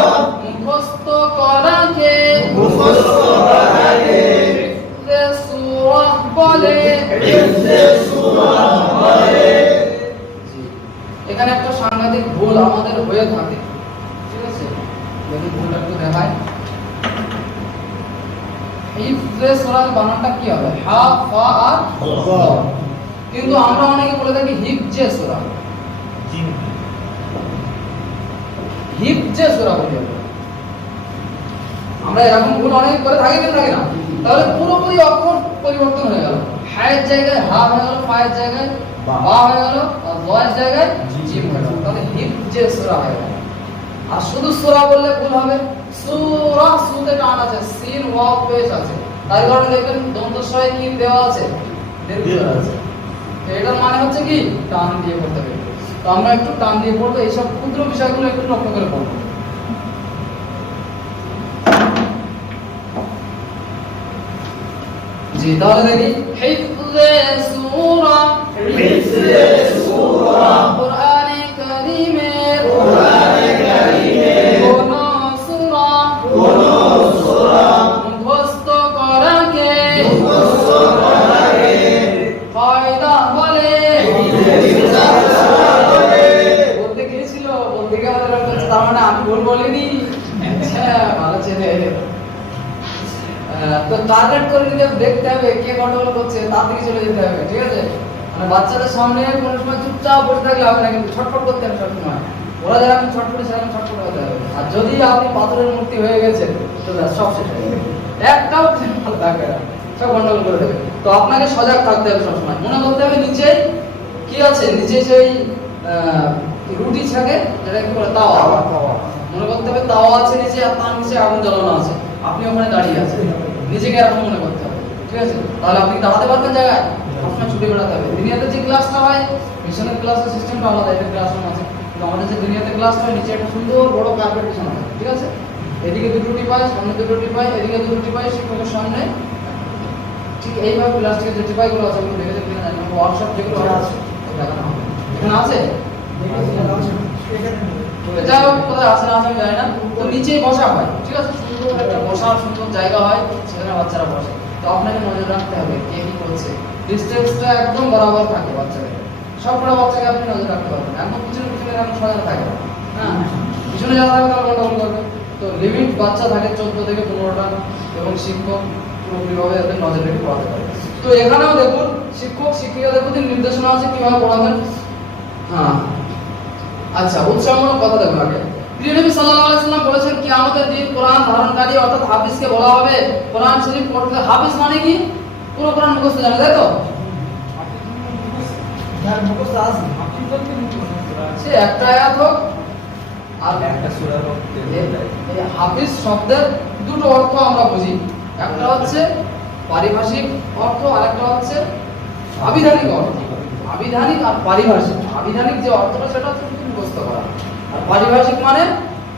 মুখস্থ করাকে, মুখস্থ করাকে, হিফজে সূরা বলে। হিফজে সূরা বলে। এখানে একটা সাংঘাতিক ভুল আমাদের হয়ে থাকে, ঠিক আছে? যদি ভুলটা একটু দেখাই, হিফজে সূরার বানানটা কি হবে? হা ফা আর জ। কিন্তু আমরা অনেকে বলে থাকি হিফজে সূরা, জি হিফজে সূরা বলি আমরা। এরকম ভুল অনেকে করে থাকি কি থাকি না? তাহলে পুরোপুরি অক্ষর পরিবর্তন হয়ে গেল। হায়ের জায়গায় হা হয়ে গেল, ফায়ের জায়গায় বা হয়ে গেল, আর জয়ের জায়গায় জিম হয়ে গেল। তাহলে হিফজে সূরা হয়ে গেল। আর শুধু সূরা বললে ভুল হবে। সূরা সুতে টান আছে, সিন ওয়াও পেশ আছে, তাই কারণে দেখবেন দন্তস্বয়ে কি দেওয়া আছে? দীর্ঘ দেওয়া আছে। তো এটার মানে হচ্ছে কি টান দিয়ে পড়তে হবে। তো আমরা একটু টান দিয়ে পড়বো, এইসব ক্ষুদ্র বিষয়গুলো একটু লক্ষ্য করে পড়বো। জি তাহলে দেখি হিফজে সূরা, হিফজে সূরা, কোরআনে কারীমে, কোরআনে কারীমে, কোন সূরা, কোন সূরা, মুখস্থ করাকে, মুখস্থ করাকে, কায়দা বলে। হিফজে সূরা বলে। বলতে গিয়েছিল, বলতে গিয়ে আমাদের এরকম হচ্ছে, তার মানে আমি ভুল বলিনি। আচ্ছা ভালো ছেলে। তো টার্গেট করে নিতে দেখতে হবে কে কন্ট্রোল করছে, তার দিকে চলে যেতে হবে, ঠিক আছে? মানে বাচ্চাদের সামনে কোনো সময় চুপচাপ বসে থাকলে হবে না, কিন্তু ছটফট করতে হবে সবসময়। ওরা যেরকম ছটফট সেরকম ছটফট হতে হবে। আর যদি আপনি পাথরের মূর্তি হয়ে গেছে তো ব্যাস সব শেষ হয়ে যাবে, একটাও ভালো থাকবে না, সব গন্ডগোল করে দেবে। তো আপনাকে সজাগ থাকতে হবে সবসময়। মনে করতে হবে নিচে কি আছে, নিচে সেই রুটি থাকে যেটা কি বলে তাওয়া। মনে করতে হবে তাওয়া আছে নিচে, আর তার নিচে আগুন জ্বালানো আছে, আপনি ওখানে দাঁড়িয়ে আছেন। নিজেকে এরকম মনে করতে হবে, ঠিক আছে? তাহলে আপনি দাঁড়াতে পারবেন জায়গায়, আপনার ছুটে বেড়াতে হবে। দুনিয়াতে যে ক্লাসটা হয়, মিশনের ক্লাসের সিস্টেমটা আলাদা, এটা ক্লাসরুম আছে। কিন্তু আমাদের যে দুনিয়াতে ক্লাসটা হয়, নিচে একটা সুন্দর বড় কার্পেট বিছানো থাকে, ঠিক আছে? এদিকে দুটো টিপাই, সামনে দুটো টিপাই, এদিকে দুটো টিপাই, শিক্ষকের সামনে। ঠিক এইভাবে প্লাস্টিকের যে টিপাইগুলো আছে, আপনি দেখেছেন কিনা জানি না, ওয়ার্কশপ যেগুলো আছে দেখানো হবে। এখানে আছে? যাই হোক কোথায় আছে না আছে আমি জানি না। তো নিচেই বসা হয়, ঠিক আছে? সুন্দর একটা বসার সুন্দর জায়গা হয়, সেখানে বাচ্চারা বসে। তো আপনাকে নজর রাখতে হবে কে কি করছে, ডিসটেন্সটা একদম বরাবর থাকে বাচ্চাদের। সবকটা বাচ্চাকে আপনি নজর রাখতে পারবেন, এমন পিছনে পিছনে এরকম সজাগ থাকে, হ্যাঁ? পিছনে যারা থাকবে তারা গন্ডগোল করবে। তো লিমিট বাচ্চা থাকে 14 থেকে 15টা, এবং শিক্ষক পুরোপুরিভাবে এদের নজর রেখে পড়াতে পারে। তো এখানেও দেখুন শিক্ষক শিক্ষিকাদের প্রতি নির্দেশনা আছে কিভাবে পড়াবেন। হ্যাঁ আচ্ছা, উৎসাহমূলক কথা দেখুন আগে। প্রিয় নবী সাল্লাল্লাহু আলাইহি ওয়াসাল্লাম বলেছেন কিয়ামতের দিন কোরআন ধারণকারী অর্থাৎ হাফিজকে বলা হবে কোরআন শরীফ পড়তে। হাফিজ মানে কি? পুরো কোরআন মুখস্থ জানে, তাই তো? যার মুখস্থ আছে, সে একটা আয়াত হোক আর একটা সূরা হোক, এই হাফিজ শব্দের দুটো অর্থ আমরা বুঝি। একটা হচ্ছে পারিভাষিক অর্থ, আর একটা হচ্ছে আবিধানিক অর্থ। আবিধানিক আর পারিভাষিক। আবিধানিক যে অর্থটা সেটা হচ্ছে মুখস্থ করা, আর পারিভাষিক মানে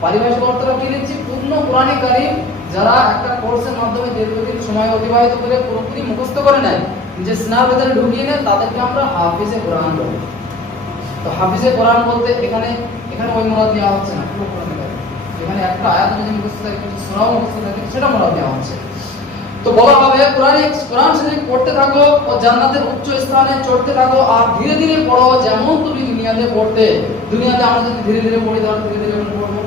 পারিভাষিক অর্থটা কি লিখছি? পূর্ণ কোরআনে কারীম যারা একটা কোর্সের মাধ্যমে দীর্ঘদিন সময় অতিবাহিত করে পুরোপুরি মুখস্থ করে নেয়, যে স্নার ভেতরে ঢুকিয়ে নেয়, তাদেরকে আমরা হাফিজে কোরআন বলি। তো হাফিজে কোরআন বলতে এখানে এখানে ওই মুরাদ দেওয়া হচ্ছে না, পুরো কোরআনে দেখেন এখানে একটা আয়াত যদি মুখস্থ থাকে, কিছু সূরাও মুখস্থ থাকে, সেটা মুরাদ দেওয়া হচ্ছে। তো বলা হবে কোরআন শরীফ পড়তে থাকো ও জান্নাতের উচ্চ স্থানে চড়তে থাকো, আর ধীরে ধীরে পড়ো যেমন তুমি দুনিয়াতে পড়তে। দুনিয়াতে আমরা যদি ধীরে ধীরে পড়ি তাহলে ধীরে ধীরে পড়বো।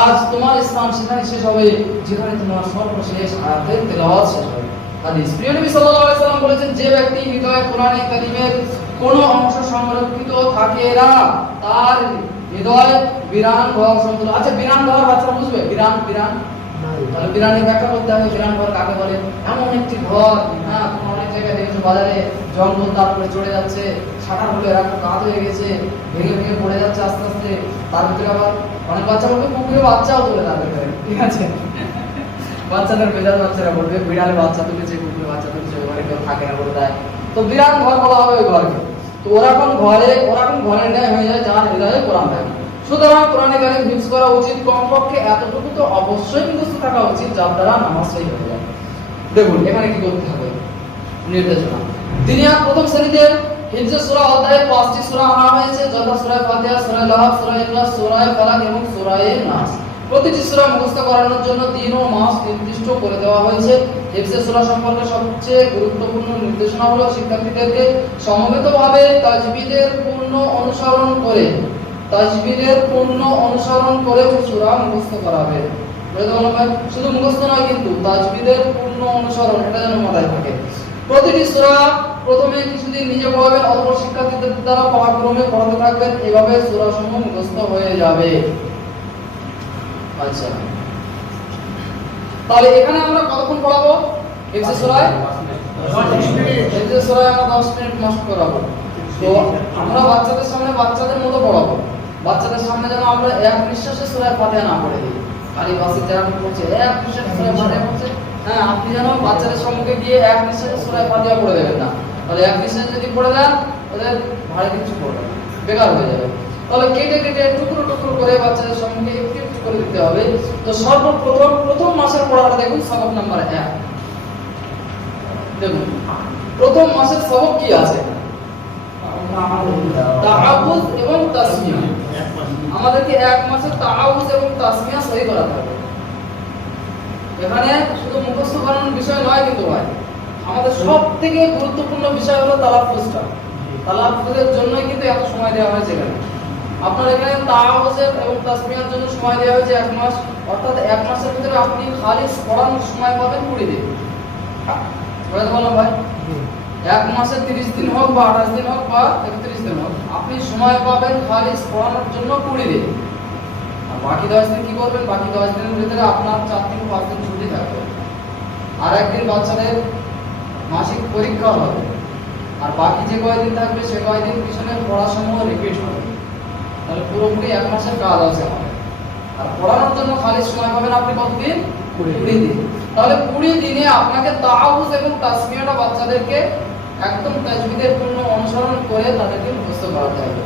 আজ তোমার স্থান সেখানে শেষ হবে যেখানে তোমার সর্বশেষ আয়াতের তেলাওয়াত শেষ হবে। হাদিস, প্রিয় নবী সাল্লাল্লাহু আলাইহি সাল্লাম বলেছেন, যে ব্যক্তি হৃদয়ে কোরআনে কারীমের কোন অংশ সংরক্ষিত থাকে না তার হৃদয় বিরান ঘর সমতুল্য। আচ্ছা, বিরান ঘর বাচ্চা বুঝবে? বিরান তাহলে বিরানের ব্যাখ্যা করতে হবে। বিরান ঘর কাকে বলে? এমন একটি ঘর, হ্যাঁ, অনেক জায়গায় দেখেছো বাজারে জঙ্গল তারপরে চড়ে যাচ্ছে, ছাটা হলে এরকম কাজ হয়ে গেছে, ভেঙে ভেঙে পড়ে যাচ্ছে আস্তে আস্তে। তার ভিতরে আবার অনেক বাচ্চা বলবে পুকুরে বাচ্চাও তুলে যাবে, ঠিক আছে? বাচ্চাদের মেজাজ বাচ্চারা বলবে বিড়ালে বাচ্চা তুলেছে, কুকুরে বাচ্চা তুলেছে, ঘরে কেউ থাকে না বলে দেয়। তো বিরান ঘর বলা হবে ওই ঘরকে। তো ওরকম ঘরের ন্যায় হয়ে যায় যার হৃদয়ে কোরআন থাকে। সুতরাং কোরআনে কারীম হিফজ করা উচিত, কমপক্ষে এতটুকু তো অবশ্যই মুখস্থ থাকা উচিত যার দ্বারা নামাজ সহি হয়ে যায়। দেখুন এখানে কি করতে হবে, নির্দেশনা। দুনিয়ার প্রথম শ্রেণীতে হিফজ সূরা অধ্যায়ে 5টি সূরা আনা হয়েছে, যথা সূরা ফাতিহা, সূরা লাহব, সূরা ইখলাস, সূরা ফালাক এবং সূরা নাস। প্রতিটি সূরা মুখস্থ করানোর জন্য দিন ও মাস নির্দিষ্ট করে দেওয়া হয়েছে। হিফজ সূরা সম্পর্কে সবচেয়ে গুরুত্বপূর্ণ নির্দেশনা হলো শিক্ষার্থীদেরকে সমবেতভাবে তাজবিদের পূর্ণ অনুসরণ করে সূরা মুখস্থ করাবে। শুধু মুখস্থ নয়, কিন্তু তাজবিদের পূর্ণ অনুসরণ, এটা যেন মাথায় থাকে। প্রতিটি সূরা প্রথমে কিছুদিন নিজে পড়াবেন, অথবা শিক্ষার্থীদের দ্বারা পাঠক্রমে পড়াতে থাকবেন, এভাবে সূরা সমূহ মুখস্থ হয়ে যাবে। আচ্ছা, তাহলে এখানে আমরা কতক্ষণ পড়াবো? হিফজ সূরায় 10 মিনিট মাস্ট করাবো। তো আমরা বাচ্চাদের সামনে বাচ্চাদের মতো পড়াবো। বাচ্চাদের সামনে যেন আমরা এক নিঃশ্বাসে সূরা ফাতিহা না পড়ে দিই। খালি বাসে যারা পড়ছে এক নিঃশ্বাসে সূরা ফাতিহা পড়ছে, হ্যাঁ, আপনি যেন বাচ্চাদের সম্মুখে গিয়ে এক নিঃশ্বাসে সূরা ফাতিহা পড়ে দেবেন না। তাহলে এক নিঃশ্বাসে যদি পড়ে দেন ওদের ভারী কিছু পড়বে, বেকার হয়ে যাবে। তাহলে কেটে কেটে টুকরো টুকরো করে বাচ্চাদের সম্মুখে একটু একটু করে দিতে হবে। তো প্রথম মাসের পড়াটা দেখুন, সবক নাম্বার 1। দেখুন প্রথম মাসের সবক কি আছে? তাআউযু এবং তাসমিয়া। আমাদেরকে এক মাসের তাআউযু এবং তাসমিয়া সহি করাতে হবে। এখানে শুধু মুখস্থ করানোর বিষয় নয়, কিন্তু ভাই আমাদের সবথেকে গুরুত্বপূর্ণ বিষয় হলো তালাফফুজটা। তালাফফুজের জন্যই কিন্তু এত সময় দেওয়া হয়েছে এখানে। আপনার এখানে তাআউযু এবং তাসমিয়ার জন্য সময় দেওয়া হয়েছে 1 মাস, অর্থাৎ 1 মাসের ভিতরে আপনি খালিস পড়ানোর সময় পাবেন 20 দিন। বুঝতে পারলাম ভাই? 1 মাসে 30 দিন হোক বা 28 দিন হোক বা 31 দিন হোক, আপনি সময় পাবেন খালিস পড়ানোর জন্য 20 দিন। আর বাকি 10 দিন কি করবেন? বাকি 10 দিনের ভিতরে আপনার 4 থেকে 5 দিন ছুটি থাকবে, আর একদিন বাচ্চাদের মাসিক পরীক্ষা হবে, আর বাকি যে কয়দিন থাকবে সে কয়দিন পিছনে পড়াশোনা রিপিট হবে। তাহলে পুরোপুরি 1 মাসের কাজ আছে আমাদের। আর পড়ানোর জন্য খালিস সময় পাবেন আপনি কতদিন? 20 দিন। তাহলে 20 দিনে আপনাকে তাআউযু এবং তাসমিয়াটা বাচ্চাদেরকে একদম তাজবিদের পূর্ণ অনুসরণ করে তাদেরকে মুখস্থ করাতে হবে।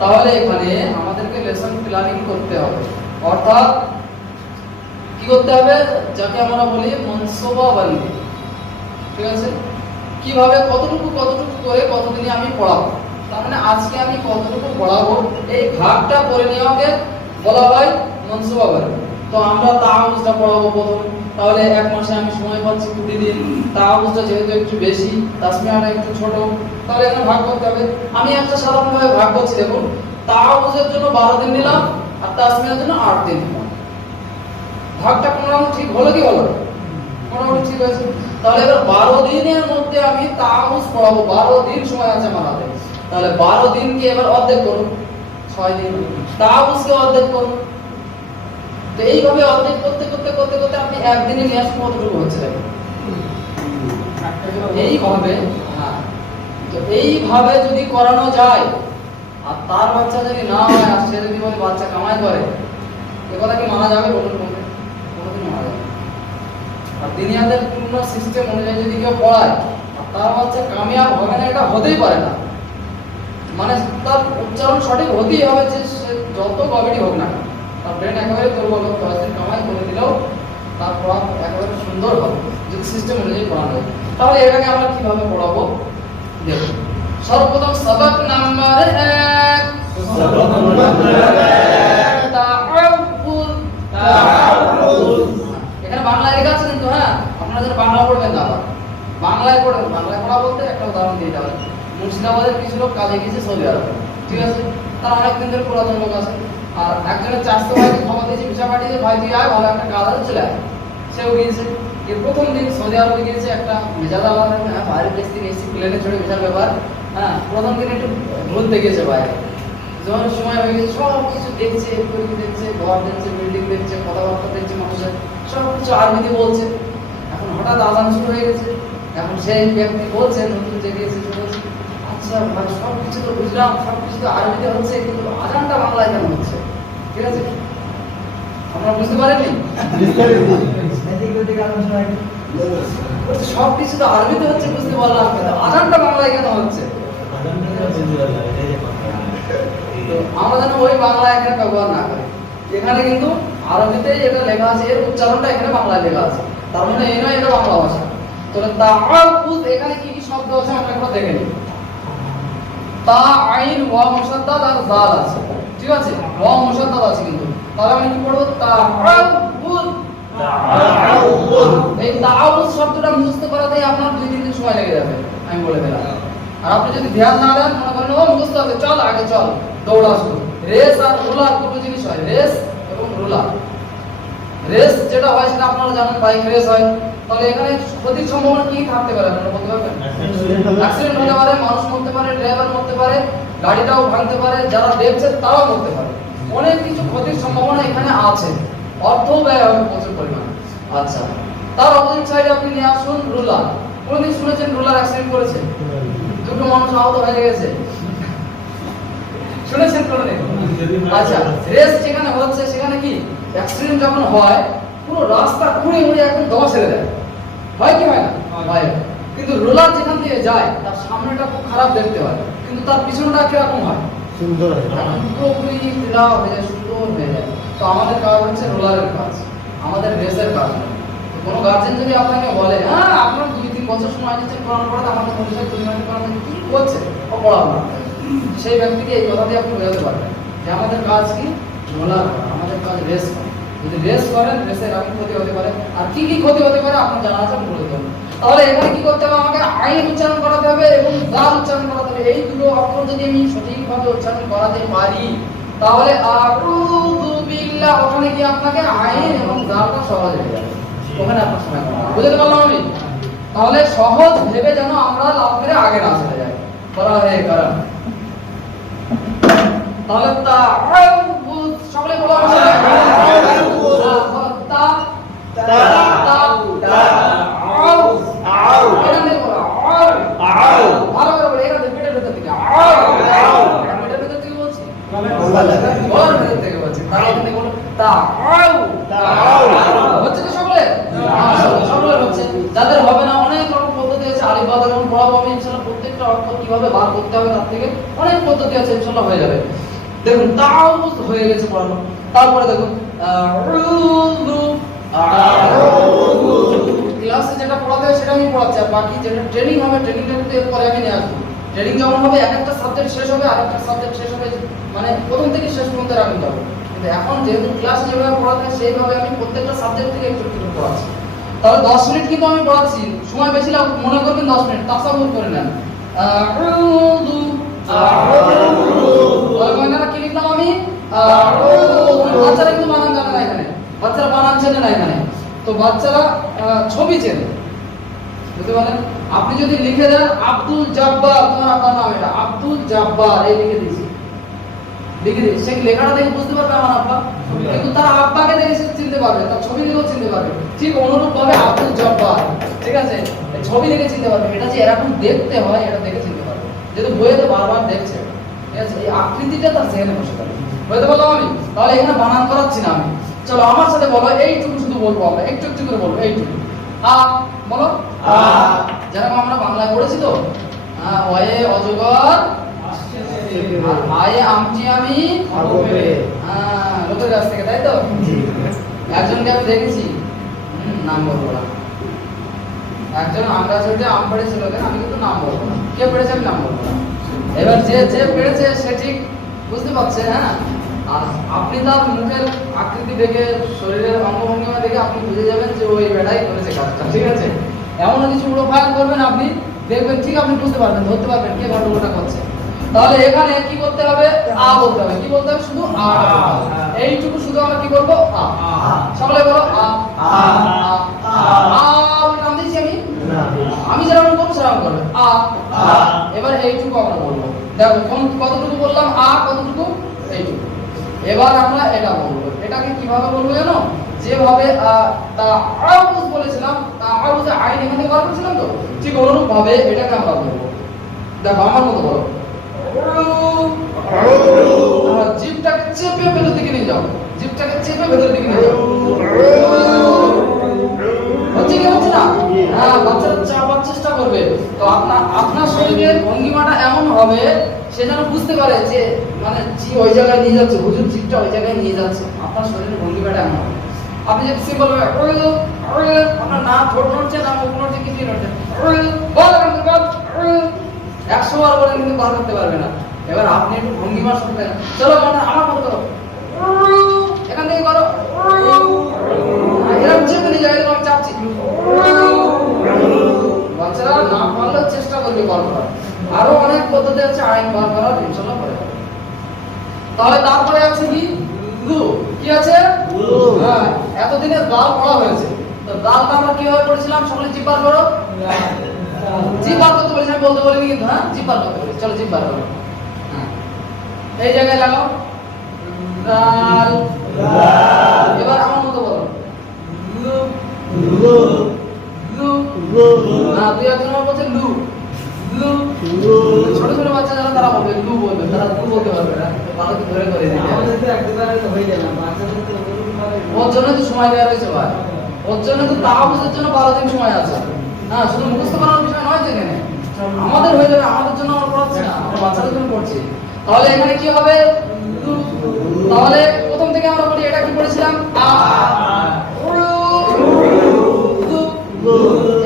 তাহলে এখানে আমাদেরকে লেসন প্ল্যানিং করতে হবে, অর্থাৎ কি করতে হবে? যাকে আমরা বলি মনসুবা বান্দি, ঠিক আছে? কিভাবে কতটুকু করে কতদিনে আমি পড়াবো, তার মানে আজকে আমি কতটুকু পড়াবো, এই ভাগটা করে নেওয়াকে বলা হয় মনসুবা বান্দি। তো আমরা তাআউযুটা পড়াবো প্রথম, তাহলে 1 মাসে আমি সময় পাচ্ছি 20 দিন। তাআউযুটা যেহেতু একটু বেশি, তাসমিয়াটা একটু ছোট, তাহলে এখানে ভাগ করতে হবে। আমি একটা সাধারণভাবে ভাগ করছি, দেখুন তাআউযুর জন্য 12 দিন নিলাম আর তাসমিয়ার জন্য 8 দিন নিলাম। ভাগটা কোনরকম ঠিক হলো কি হলো? মোটামুটি ঠিক আছে। তাহলে এবার 12 দিনের মধ্যে আমি তাআউযু পড়াবো, 12 দিন সময় আছে আমার হাতে। তাহলে 12 দিনকে এবার অর্ধেক করুন, 6 দিন। তাআউযুকে অর্ধেক করুন। তো এইভাবে অর্ধেক করতে আপনি একদিনে নিয়ে আসুন কতটুকু হচ্ছে দেখুন। এইভাবে যদি করানো যায়, আর তার বাচ্চা যদি না হয় আর সে যদি বলে বাচ্চা কামাই করে, এ কথা কি মানা যাবে? বলুন, কোনোদিন মানা যাবে। আর দুনিয়াদের পূর্ণ সিস্টেম অনুযায়ী যদি কেউ পড়ায় আর তার বাচ্চা কামিয়াব হবে না, এটা হতেই পারে না। মানে তার উচ্চারণ সঠিক হতেই হবে, যে সে যত গবেটি হোক না, তার ব্রেন একেবারে দুর্বল হোক, 10 দিন কামাই করে দিলেও তার পড়া একেবারে সুন্দর হবে যদি সিস্টেম অনুযায়ী পড়ানো হয়। তাহলে এটাকে আমরা কিভাবে পড়াবো দেখুন। সর্বপ্রথম সবক নাম্বার 1 তাআব্বুদ। এখানে বাংলায় লেখা আছে কিন্তু, হ্যাঁ আপনারা যারা বাংলা পড়বেন না, আবার বাংলায় পড়বেন। বাংলায় পড়া বলতে একটা উদাহরণ দিয়ে যাবেন। মুর্শিদাবাদের কিছু লোক কাজে গিয়েছে সৌদি আরবে, ঠিক আছে, তার অনেক দিন ধরে পুরাতন লোক আছে। আর একজনের চাষতে ভাইকে খবর দিয়েছে, ভিসা পাঠিয়েছে, ভাই তুই আয়, ভালো একটা কাজ আছে, চলে আয়। সেও গিয়েছে। এর প্রথম দিন সৌদি আরবে গিয়েছে, একটা মেজাজ আলাদা থাকে, হ্যাঁ বাইরের দেশ থেকে এসে প্লেনে চড়ে বিশাল ব্যাপার। হ্যাঁ প্রথম দিন একটু ঘুরতে গেছে বাইরে, যখন সময় হয়ে গেছে সব কিছু দেখছে, দেখছে, ঘর দেখছে, বিল্ডিং দেখছে, কথাবার্তা দেখছে, মানুষের সব কিছু আরবিতে বলছে। এখন হঠাৎ আজান শুরু হয়ে গেছে। এখন সেই ব্যক্তি বলছে, নতুন যে গিয়েছে, সে বলছে, আচ্ছা ভাই সব কিছু তো বুঝলাম, সব কিছু তো আরবিতে হচ্ছে, কিন্তু আজানটা বাংলায় কেন হচ্ছে? ঠিক আছে, আপনারা বুঝতে পারেননি? বলছে, সব কিছু তো আরবিতে হচ্ছে, বুঝতে পারলাম, কিন্তু আজানটা বাংলায় কেন হচ্ছে? তো আমরা যেন ওই বাংলা এখানে ব্যবহার না করি। এখানে কিন্তু আরবিতে এটা লেখা আছে, এর উচ্চারণটা এখানে বাংলায় লেখা আছে, তার মানে এই নয় এটা বাংলা ভাষা। তাহলে তাআব্বুদ এখানে কি কি শব্দ আছে আমরা একবার দেখে নিই। তা, আইন, ওয়া মুশাদ্দাদ আর জাল আছে, ঠিক আছে, ওয়া মুশাদ্দাদ আছে কিন্তু। তাহলে আমি কি পড়ব? তাআব্বুদ। এই তাআব্বুদ শব্দটা মুখস্থ করাতেই আপনার 2-3 দিন সময় লেগে যাবে, আমি বলে দিলাম। আর আপনি যদি ধ্যান না দেন, মনে করেন ও মুখস্থ আছে, চল আগে চল, দৌড়া শুরু। রেস আর রুলার দুটো জিনিস হয়, রেস এবং রুলার। রেস যেটা হয় সেটা আপনারা জানেন, বাইক রেস হয়। তাহলে এখানে ক্ষতির সম্ভাবনা কি থাকতে পারে আপনারা বলতে পারবেন? অ্যাক্সিডেন্ট হতে পারে, মানুষ মরতে পারে, ড্রাইভার মরতে পারে, গাড়িটাও ভাঙতে পারে, যারা দেখছে তারাও মরতে পারে। অনেক কিছু ক্ষতির সম্ভাবনা এখানে আছে, অর্থ ব্যয় হবে প্রচুর পরিমাণে। আচ্ছা, তার অপোজিট সাইডে আপনি নিয়ে আসুন রুলার। কোনদিন শুনেছেন রুলার অ্যাক্সিডেন্ট করেছে? দুটো মানুষ আহত হয়ে গেছে, শুনেছেন কোনদিন? আচ্ছা, রেস যেখানে হচ্ছে সেখানে কি অ্যাক্সিডেন্ট যখন হয়, পুরো রাস্তা ঘুরে ঘুরে একদম দমা ছেড়ে দেয়, হয় কি হয় না? হয়। কিন্তু রোলার যেখান দিয়ে যায় তার সামনেটা খুব খারাপ দেখতে হয়, কিন্তু তার পিছনটা কিরকম হয়? সুন্দর। পুরোপুরি ক্লিয়ার হয়ে যায়, সুন্দর হয়ে যায়। তো আমাদের কাজ হচ্ছে রোলারের কাজ, আমাদের রেসের কাজ নয়। তো কোনো গার্জেন যদি আপনাকে বলে, হ্যাঁ আপনার 2-3 বছর সময় দিচ্ছেন পড়ানোর পরে আমাদের ভবিষ্যৎ 2 মাসে পড়ানো কি করছে ও পড়াবো না, সেই ব্যক্তিকে এই কথা দিয়ে আপনি বোঝাতে পারবেন যে আমাদের কাজ কি? রোলার করা, আমাদের কাজ রেস করা। যদি রেস করেন, রেসের এমন ক্ষতি হতে পারে, আর কি কি ক্ষতি হতে পারে আপনার জানা আছে, বলে দেবেন। তাহলে এখানে কি করতে হবে? আমাকে আইন উচ্চারণ করাতে হবে এবং জাল উচ্চারণ করাতে হবে। এই দুটো অক্ষর যদি আমি সঠিকভাবে উচ্চারণ করাতে পারি, তাহলে আউযু বিল্লাহ, ওখানে কি আপনাকে আইন এবং জালটা সহজ হয়ে যাবে, ওখানে আপনার সময় কম হবে। বুঝতে পারলাম আমি? তাহলে সহজ ভেবে যেন আমরা লাভ করে আগে না চলে যাই। করা হয়ে কারণ তাহলে তাআব্বুদ সকলে বলা হবে। যাদের হবে না, অনেক রকম পদ্ধতি আছে, আলিফ বা যখন পড়াবো আমি ইনশাআল্লাহ প্রত্যেকটা অক্ষর কিভাবে বার করতে হবে তার থেকে অনেক পদ্ধতি আছে, ইনশাআল্লাহ হয়ে যাবে। দেখুন তাআউযু হয়ে গেছে পড়ানো। তারপরে দেখুন ক্লাসে যেটা পড়াতে হয় সেটা আমি পড়াচ্ছি, আর বাকি যেটা ট্রেনিং হবে ট্রেনিংটা কিন্তু এরপরে আমি নিয়ে আসবো। ট্রেনিং যখন হবে এক একটা সাবজেক্ট শেষ হবে, আর একটা সাবজেক্ট শেষ হবে, মানে প্রথম থেকে শেষ পর্যন্ত আমি যাবো। কিন্তু এখন যেহেতু ক্লাস যেভাবে পড়াতে হয় সেইভাবে আমি প্রত্যেকটা সাবজেক্ট থেকে একটু একটু পড়াচ্ছি। তাহলে 10 মিনিট কিন্তু আমি পড়াচ্ছি, সময় বেশি লাগবে, মনে করবেন 10 মিনিট, তাসাব্বুর করে নেন। আউযু বাংলা কি লিখলাম আমি? বাচ্চারা কিন্তু বানান জানে না এখানে, বাচ্চারা বানান চেনে না এখানে। তো বাচ্চারা ছবি চেনে, বুঝতে পারলেন? আপনি যদি লিখে দেন আব্দুল জব্বার, তোমার আপনার নাম এটা আব্দুল জব্বার, এই লিখে দিয়েছি, লিখে দিয়েছি, সে লেখাটা দেখে বুঝতে পারবে আমার আব্বা, কিন্তু তার আব্বাকে দেখে সে চিনতে পারবে, তার ছবি দেখেও চিনতে পারবে। ঠিক অনুরূপ ভাবে আব্দুল জব্বার, ঠিক আছে, ছবি দেখে চিনতে পারবে, এটা যে এরকম দেখতে হয় এটা দেখে চিনতে পারবে, যেহেতু বইতে বারবার দেখছে, ঠিক আছে, এই আকৃতিটা তার জেনে বসে যাবে। বুঝতে পারলাম আমি? তাহলে এখানে বানান করাচ্ছি না আমি। চলো আমার সাথে বলো, এইটুকু শুধু বলবো আমরা, একটু একটু করে বলবো, এইটুকু। আ বলো, আ, যেরকম আমরা বাংলায় পড়েছি তো, অয়ে অজগর, আয়ে আমটি আমি লোকের কাছ থেকে, তাই তো? একজনকে আমি দেখেছি, নাম বলবো না, একজন আম গাছ উঠে আম পেড়েছিল, আমি কিন্তু নাম বলবো না, কে পেড়েছে আমি নাম বলবো না। এবার যে পেড়েছে সে ঠিক বুঝতে পারছেন? হ্যাঁ, আর আপনি তার মুখের আকৃতি দেখে শরীরের অঙ্গভঙ্গিমা দেখে আপনি বুঝে যাবেন যে ওই বেড়াই করেছে কাজটা, ঠিক আছে? এমন কিছু প্রোফাইল করবেন আপনি, দেখবেন ঠিক আপনি বুঝতে পারবেন, ধরতে পারবেন কে গন্ডগোলটা করছে। তাহলে এখানে কি করতে হবে? আ বলতে হবে। কি বলতে হবে? শুধু আ। এইটুকু শুধু আমরা কি বলবো? আ। সকলে বলো আ। নাম দিয়েছি আমি যেরকম করবো সেরকম করবে আ। এবার এইটুকু আমরা বলবো। দেখো কতটুকু বললাম? আ। কতটুকু? এইটুকু। এবার আমরা এটা বলবো। এটাকে কিভাবে বলবো জানো? যেভাবে তাআউজ বলেছিলাম, তাআউজে আইন এখানে ব্যবহার করেছিলাম তো, ঠিক অনুরূপ ভাবে এটাকে আমরা বলবো। দেখো আমার মতো বলো, জিভটাকে চেপে ভেতর দিকে নিয়ে যাও, জিভটাকে চেপে ভেতর দিকে নিয়ে যাও। হচ্ছে কি হচ্ছে না? হ্যাঁ, বাচ্চারা চাপার চেষ্টা করবে। তো আপনার শরীরের ভঙ্গিমাটা এমন হবে সে যেন বুঝতে পারে যে মানে জি ওই জায়গায় নিয়ে যাচ্ছে, হুজুর জিভটা ওই জায়গায় নিয়ে যাচ্ছে। আপনার শরীরের ভঙ্গিমাটা এমন হবে। আপনি যদি সিম্পল ভাবে আপনার না ঠোঁট নড়ছে না মুখ নড়ছে কিছুই নড়ছে, বল 100 বার বলে কিন্তু বার করতে পারবে না। এবার আপনি একটু ভঙ্গিমার সাথে চলো মানে আমার মতো করো, এখান থেকে করো, এরকম চেপে নিয়ে যাবে, আমি চাপছি। বাচ্চারা না পারলেও চেষ্টা করবে বার করার। আরো অনেক পদ্ধতি আছে আইন বার করার, ইনশাআল্লাহ পরে। তাহলে তারপরে আছে কি? লু। কি আছে? হ্যাঁ, এতদিনে দাল পড়া হয়েছে। তো দালটা আমরা কিভাবে পড়েছিলাম? সকলে জিভ বার করো। জিভ বার করতে বলেছি, আমি বলতে বলিনি কিন্তু। হ্যাঁ, জিভ বার করতে বলেছি। চলো জিভ বার করো। এই জায়গায় লাগাও দাল। এবার আমার মতো বলো লু। লু। না, দুই একজন বলছে লু। লু। ছোট ছোট বাচ্চা যারা তারা বলবে লু, বলবে তারা লু বলতে পারবে না, ভালো করে করে দিতে হবে। আমাদের তো একবারে হয়ে গেল, বাচ্চাদের তো ওর জন্য তো সময় দেওয়া রয়েছে ভাই, ওর জন্য তো তাহাবুজের জন্য 12 দিন সময় আছে। হ্যাঁ, শুধু মুখস্থ করার বিষয় নয় যে এখানে আমাদের হয়ে যাবে, আমাদের জন্য আমরা পড়াচ্ছি না, আমরা বাচ্চাদের জন্য পড়ছি। তাহলে এখানে কি হবে? তাহলে প্রথম থেকে আমরা বলি এটা কি পড়েছিলাম? আ।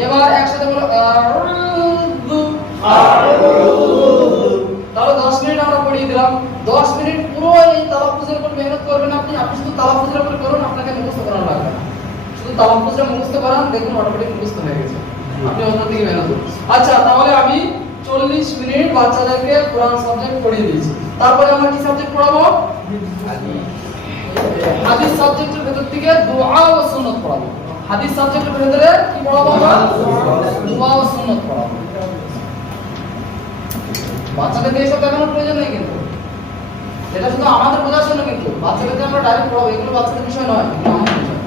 এবার একসাথে বলো আউযু। তাহলে 10 মিনিট আমরা পড়িয়ে দিলাম। 10 মিনিট পুরো এই তালাফুজের উপর মেহনত করবেন আপনি। আপনি শুধু তালাফুজের উপর করুন, আপনাকে মুখস্থ করানো লাগবে না। শুধু তালাফুজটা মুখস্থ করান, দেখুন অটোমেটিক মুখস্থ হয়ে গেছে। আপনি অন্য দিকে মেহনত করুন। আচ্ছা, তাহলে আমি 40 মিনিট বাচ্চাদেরকে কোরআন সাবজেক্ট পড়িয়ে দিয়েছি। তারপরে আমরা কি সাবজেক্ট পড়াবো? হাদিস সাবজেক্টের ভেতর থেকে দোয়া ও সুন্নাত পড়াবো। হাদিস সাবজেক্টের ভেতরে কি পড়াবো আমরা? দোয়া ও সুন্নাত পড়াবো। বাচ্চাদেরকে এইসব দেখানোর প্রয়োজন নেই কিন্তু, এটা শুধু আমাদের বোঝার জন্য, কিন্তু বাচ্চাদেরকে আমরা ডাইরেক্ট পড়াবো, এগুলো বাচ্চাদের বিষয় নয়, এগুলো আমাদের বিষয়।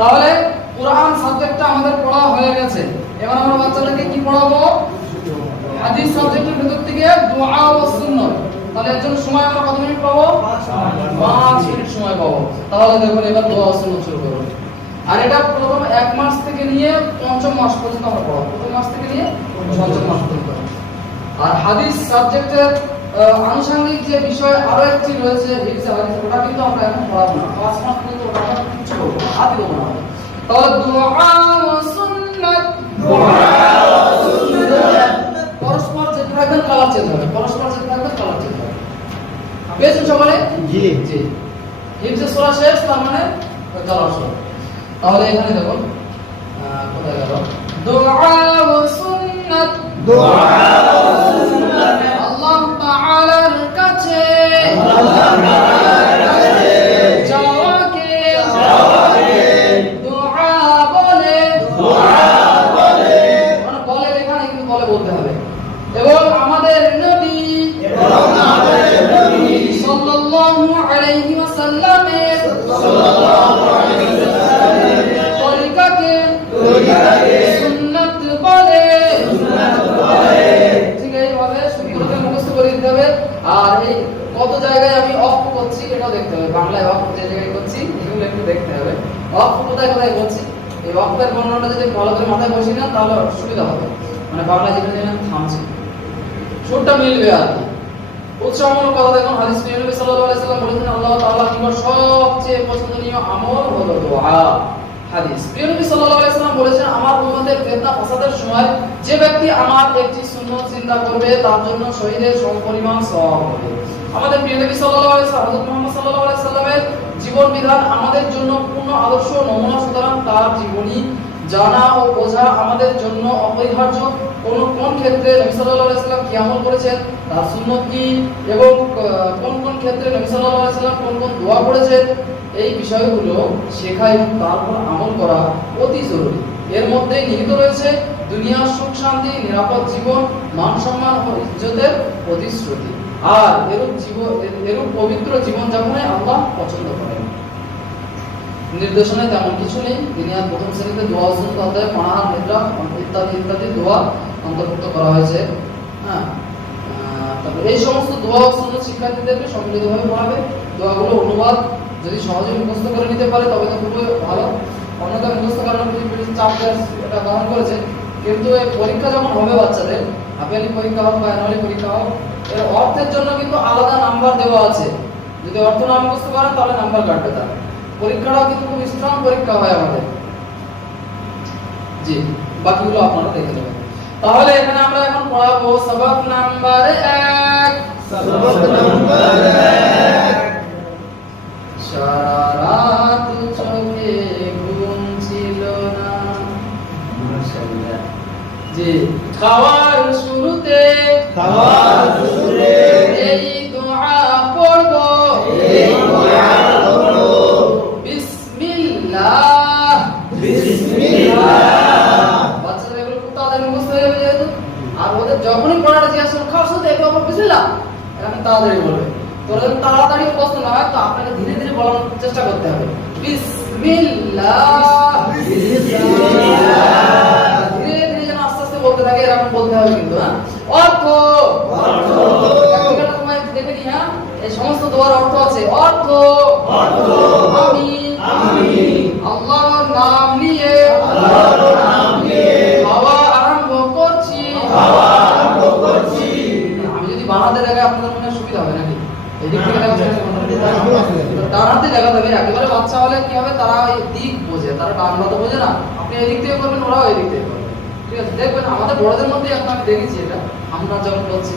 তাহলে কোরআন সাবজেক্টটা আমাদের পড়া হয়ে গেছে। এবার আমরা বাচ্চাদেরকে কি পড়াবো? হাদিস সাবজেক্টের ভেতর থেকে দোয়া ও সুন্নাত। তাহলে এর জন্য সময় আমরা কত মিনিট পাবো? 5 মিনিট সময় পাবো। তাহলে দেখুন এবার দোয়া ও সুন্নাত শুরু করব। আর এটা প্রথম 1 মাস থেকে নিয়ে 5ম মাস পর্যন্ত আমরা পড়াবো। প্রথম মাস থেকে নিয়ে 5ম মাস পর্যন্ত। আর হাদিস সাবজেক্টের আনুষঙ্গিক যে বিষয় আরো একটি রয়েছে হিফজ হাদিস, ওটা কিন্তু আমরা এখন পড়াবো না। 5 মাস পর্যন্ত ওটা আমরা কিছু করব না, হাতই দেবো না। তাহলে দোয়া ও সুন্নাত, পরস্পর যেতে থাকবেন, কালার চেঞ্জ হবে, পরস্পর যেতে থাকবেন, কালার চেঞ্জ হবে। পেয়েছেন সকলে? জি জি। হিফজের সূরা শেষ, তার মানে কালার শুরু। তাহলে এখানে দেখুন কোথায় গেল? দোয়া ও সুন্নাত, দোয়া ও সুন্নাত, আল্লাহ তাআলার কাছে যাওয়াকে দোয়া বলে, মানে বলে এখানে কিন্তু বলে বলতে হবে। এবং আমাদের নবী সাল্লাল্লাহু আলাইহি ওয়াসাল্লামের তরিকাকে সুন্নাত বলে। ঠিক এইভাবে শুরুতে মুখস্থ করে দিতে হবে। আর এই কত জায়গায় আমি অফ করছি এটাও দেখতে হবে, বাংলায় অফ যে জায়গায় করছি এগুলো একটু দেখতে হবে। অফ কোথায় কোথায় করছি, এই অফের বর্ণনাটা যদি ভালো করে মাথায় বসি না তাহলে সুবিধা হবে, মানে বাংলায় যেখানে যেখানে থামছি সুরটা মিলবে আর কি। উৎসাহমূলক কথা দেখুন, হাদিস নবী সাল্লাল্লাহু আলাইহি ওয়াসাল্লাম বলেছেন আল্লাহ তাআলার নিকট সবচেয়ে পছন্দনীয় আমল হলো দোয়া। হাদিস। প্রিয় নবী সাল্লাল্লাহু আলাইহি ওয়াসাল্লাম বলেছেন, আমার উম্মতের ফিতনা ফাসাদের সময় যে ব্যক্তি আমার একটি সুন্নাত চিন্তা করবে তার জন্য শহীদের সমপরিমাণ সওয়াব হবে। আমাদের প্রিয় নবী সাল্লাল্লাহু আলাইহি ওয়াসাল্লাম, হযরত মুহাম্মদ সাল্লাল্লাহু আলাইহি সাল্লামের জীবন বিধান আমাদের জন্য পূর্ণ আদর্শ নমুনা, সুতরাং তার জীবনী জানা ও বোঝা আমাদের জন্য অপরিহার্য। কোন ক্ষেত্রে নবী সাল্লাল্লাহু আলাইহি সাল্লাম কি আমল করেছেন, তার সুন্নাত কি, এবং কোন ক্ষেত্রে নবী সাল্লাল্লাহু আলাইহি সাল্লাম কোন দোয়া করেছেন, এই বিষয়গুলো শেখা এবং তারপর আমল করা অতি জরুরি। এর মধ্যে নিহিত রয়েছে দুনিয়ার সুখ শান্তি, নিরাপদ জীবন, মান সম্মান ও ইজ্জতের প্রতিশ্রুতি। আর এরূপ পবিত্র জীবন যাপনে আল্লাহ পছন্দ করেন। নির্দেশনায় তেমন কিছু নেই। দুনিয়ার প্রথম শ্রেণীতে দোয়া সুন্নাত অধ্যায়ে পানাহার, নিদ্রা ইত্যাদি দোয়া অন্তর্ভুক্ত করা হয়েছে। হ্যাঁ, তারপর এই সমস্ত দোয়া ও সুন্নাত শিক্ষার্থীদেরকে সম্মিলিতভাবে পড়াবে। দোয়াগুলো অনুবাদ যদি সহজে মুখস্থ করে নিতে পারে তবে তো খুবই ভালো। অন্যথা মুখস্থ করার প্রতি চাপ এটা গ্রহণ করেছে, কিন্তু এই পরীক্ষা যখন হবে বাচ্চাদের, হাফিয়ালি পরীক্ষা হোক বা অ্যানুয়ালি পরীক্ষা হোক, এর অর্থের জন্য কিন্তু আলাদা নাম্বার দেওয়া আছে। যদি অর্থ না মুখস্থ করেন তাহলে নাম্বার কাটবে তার। পরীক্ষাটাও কিন্তু খুব স্ট্রং পরীক্ষা হয় আমাদের। জি, বাকিগুলো আপনারা দেখে নেবেন। তাহলে এখানে আমরা এখন পড়াবো সবক নাম্বার 1। সবক নাম্বার 1। সারা রাত চোখে ঘুম ছিল না। মাশাআল্লাহ। জি, খাওয়ার শুরুতে এই দোয়া পড়বো, বিসমিল্লাহ। বাচ্চাদের এগুলো খুব তাড়াতাড়ি মুখস্থ হয়ে যাবে যেহেতু, আর ওদের যখনই পড়াটা জিজ্ঞাসা করবে খাওয়ার শুরুতে একবার বিসমিল্লাহ, এখন তাড়াতাড়ি বলবে। তো ওরা তাড়াতাড়ি মুখস্থ না হয় তো আপনাকে ধীরে ধীরে বলার চেষ্টা করতে হবে। বিসমিল্লাহ, ধীরে ধীরে যেন আস্তে আস্তে বলতে থাকে, এরকম বলতে হবে কিন্তু। হ্যাঁ, অর্থ একটা সময় দেখে নি। হ্যাঁ, এই সমস্ত দোয়ার অর্থ আছে। অর্থ আমি আল্লাহর নাম নিয়ে খাওয়া আরম্ভ করছি। আমি যদি বানাতে দেখাই আপনাদের মনে সুবিধা হবে নাকি? এদিক থেকে ডান হাতে দেখাতে হবে। একেবারে বাচ্চা হলে কি হবে, তারা এই দিক বোঝে, তারা ডান হাতে বোঝে না। আপনি এদিক থেকে করবেন, ওরাও এদিক থেকে করবে। ঠিক আছে, দেখবেন আমাদের বড়দের মধ্যে এখন আমি দেখেছি এটা, আমরা যখন করছি।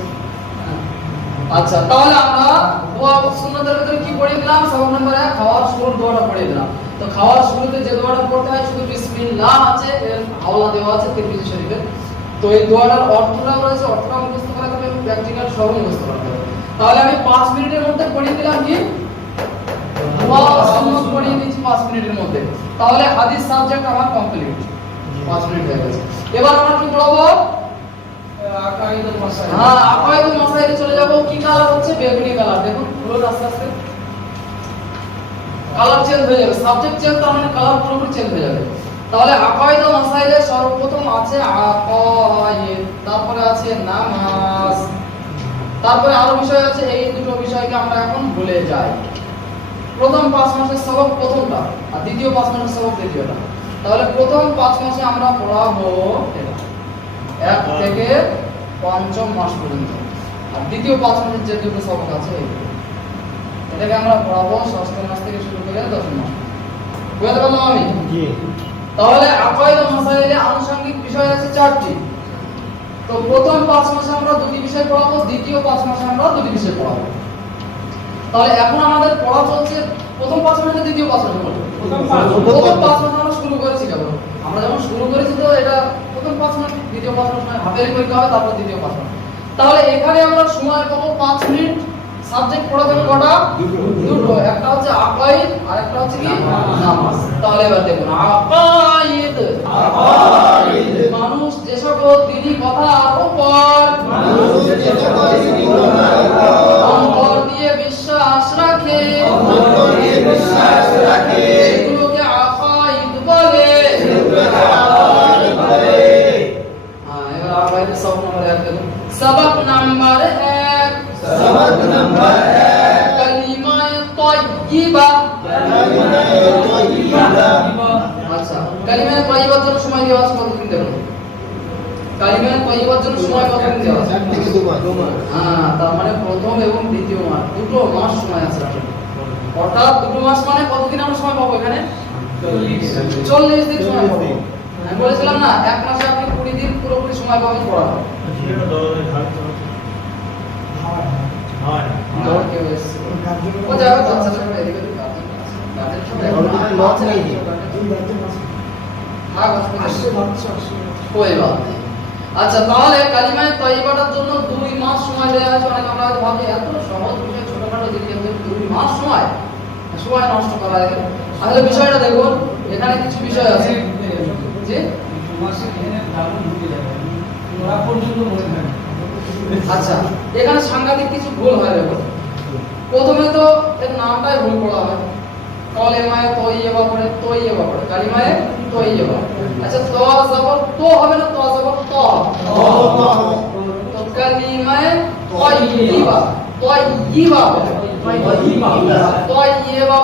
আচ্ছা, তাহলে আমরা দোয়া সুন্নাতের ভিতরে কি পড়ে দিলাম? সবক নাম্বার 1 খাওয়ার শুরুর দোয়াটা পড়ে দিলাম। তো খাওয়ার শুরুতে যে দোয়াটা পড়তে হয় শুধু বিসমিল্লাহ আছে, এর হাওলা দেওয়া আছে তিরমিজি শরীফে। তো এই দোয়াটার অর্থটাও রয়েছে, অর্থটা মুখস্থ করা হবে এবং প্র্যাকটিক্যাল সব মুখস্থ করতে হবে। তাহলে আমি 5 মিনিটের মধ্যে পড়িয়ে দিলাম কি দোয়া সুন্নাত পড়িয়ে দিচ্ছি 5 মিনিটের মধ্যে। তাহলে হাদিস সাবজেক্ট আমার কমপ্লিট, 5 মিনিট হয়ে গেছে। এবার আমরা কি পড়াবো? আকাইদুল মাসাইল। হ্যাঁ, আকাইদুল মাসাইলে চলে যাব। কি কালার হচ্ছে? বেগুনি কালার। দেখুন পুরো আস্তে আস্তে কালার চেঞ্জ হয়ে যাবে। সাবজেক্ট চেঞ্জ, তার মানে কালার পুরোপুরি চেঞ্জ হয়ে যাবে। তাহলে আকাইদুল মাসাইলে সর্বপ্রথম আছে আকাইদ, তারপরে আছে নামাজ, তারপরে আরো বিষয় আছে। এই দুটো বিষয়কে আমরা এখন ভুলে যাই। প্রথম 5 মাসের সবক প্রথমটা, আর দ্বিতীয় 5 মাসের সবক দ্বিতীয়টা। তাহলে প্রথম 5 মাসে আমরা পড়াবো 1 থেকে 5ম মাস পর্যন্ত, আর দ্বিতীয় 5 মাসের যে দুটো সবক আছে এটাকে আমরা পড়াবো 6ম মাস থেকে শুরু করে 10ম মাস। বুঝতে পারলাম আমি? জি। তাহলে আকাইদ মাসাইলে আনুষঙ্গিক বিষয় আছে 4টি। তো প্রথম 5 মাসে আমরা দুটি বিষয় পড়াবো, দ্বিতীয় 5 মাসে আমরা দুটি বিষয় পড়াবো। তাহলে এখন আমাদের পড়া চলছে প্রথম 5 মাসে, দ্বিতীয় 5 মাসে পড়বো। প্রথম 5 মাসে আমরা শুরু করেছি কেবল। আমরা যখন শুরু করেছি তো এটা প্রথম 5 মাস, দ্বিতীয় 5 মাস মানে হাফের পরীক্ষা হবে, তারপর দ্বিতীয় 5 মাস। তাহলে এখানে আমরা সময় পাবো 5 মিনিট। সাবজেক্ট পড়াবেন কটা? দুটো। একটা হচ্ছে আকাইদ আর একটা হচ্ছে কি নামাজ। তাহলে এবার দেখুন আকাইদ, মানুষ যে সকল দিনী কথার উপর অন্তর দিয়ে বিশ্বাস রাখে সেগুলোকে আকাইদ বলে। এবার আকাইদের সবক নাম্বার 1 দেখুন। সবক নাম্বার 1 কালিমায়ে তাইয়্যিবা। আচ্ছা, কালিমায়ে তাইয়্যিবার জন্য সময় দেওয়া আছে কতদিন? দেখুন কালিমায়ে তাইয়্যিবার জন্য সময় কতদিন দেওয়া আছে? 1 থেকে 2 মাস। হ্যাঁ, তার মানে প্রথম এবং দ্বিতীয় মাস, দুটো মাস সময় আছে। অর্থাৎ দুটো মাস মানে কতদিন আমরা সময় পাবো এখানে? 40 দিন সময় পাবো। আমি বলেছিলাম না এক মাসে আপনি 20 দিন পুরোপুরি সময় পাবেন পড়ার। আমার কেউ এসছে। ও যাবে বাচ্চাদের সাথে এদিকে ওদিকে গার্জেন সাথে ওখানে লক নেই যে। হ্যাঁ कोई बात नहीं। আচ্ছা তাহলে কালিমায়ে তয়্যিবাটার জন্য 2 মাস সময় দেওয়া আছে। অনেক আমরা হয়তো ভাবি এত সহজ বিষয় ছোটখাটো জিনিস 2 মাস সময় নষ্ট করা যায়। আসলে বিষয়টা দেখুন এখানে কিছু বিষয় আছে যে আচ্ছা এখানে সাংঘাতিক কিছু ভুল হয়। দেখুন প্রথমে তো এর নামটাই ভুল পড়া হয়। কালিমায়ে তয়্যিবা পড়ে কালিমায়ে তয়্যিবা। আচ্ছা তো জবর তো হবে না, তো জবর তো তো কালিমায়ে তয়্যিবা তয়্যিবা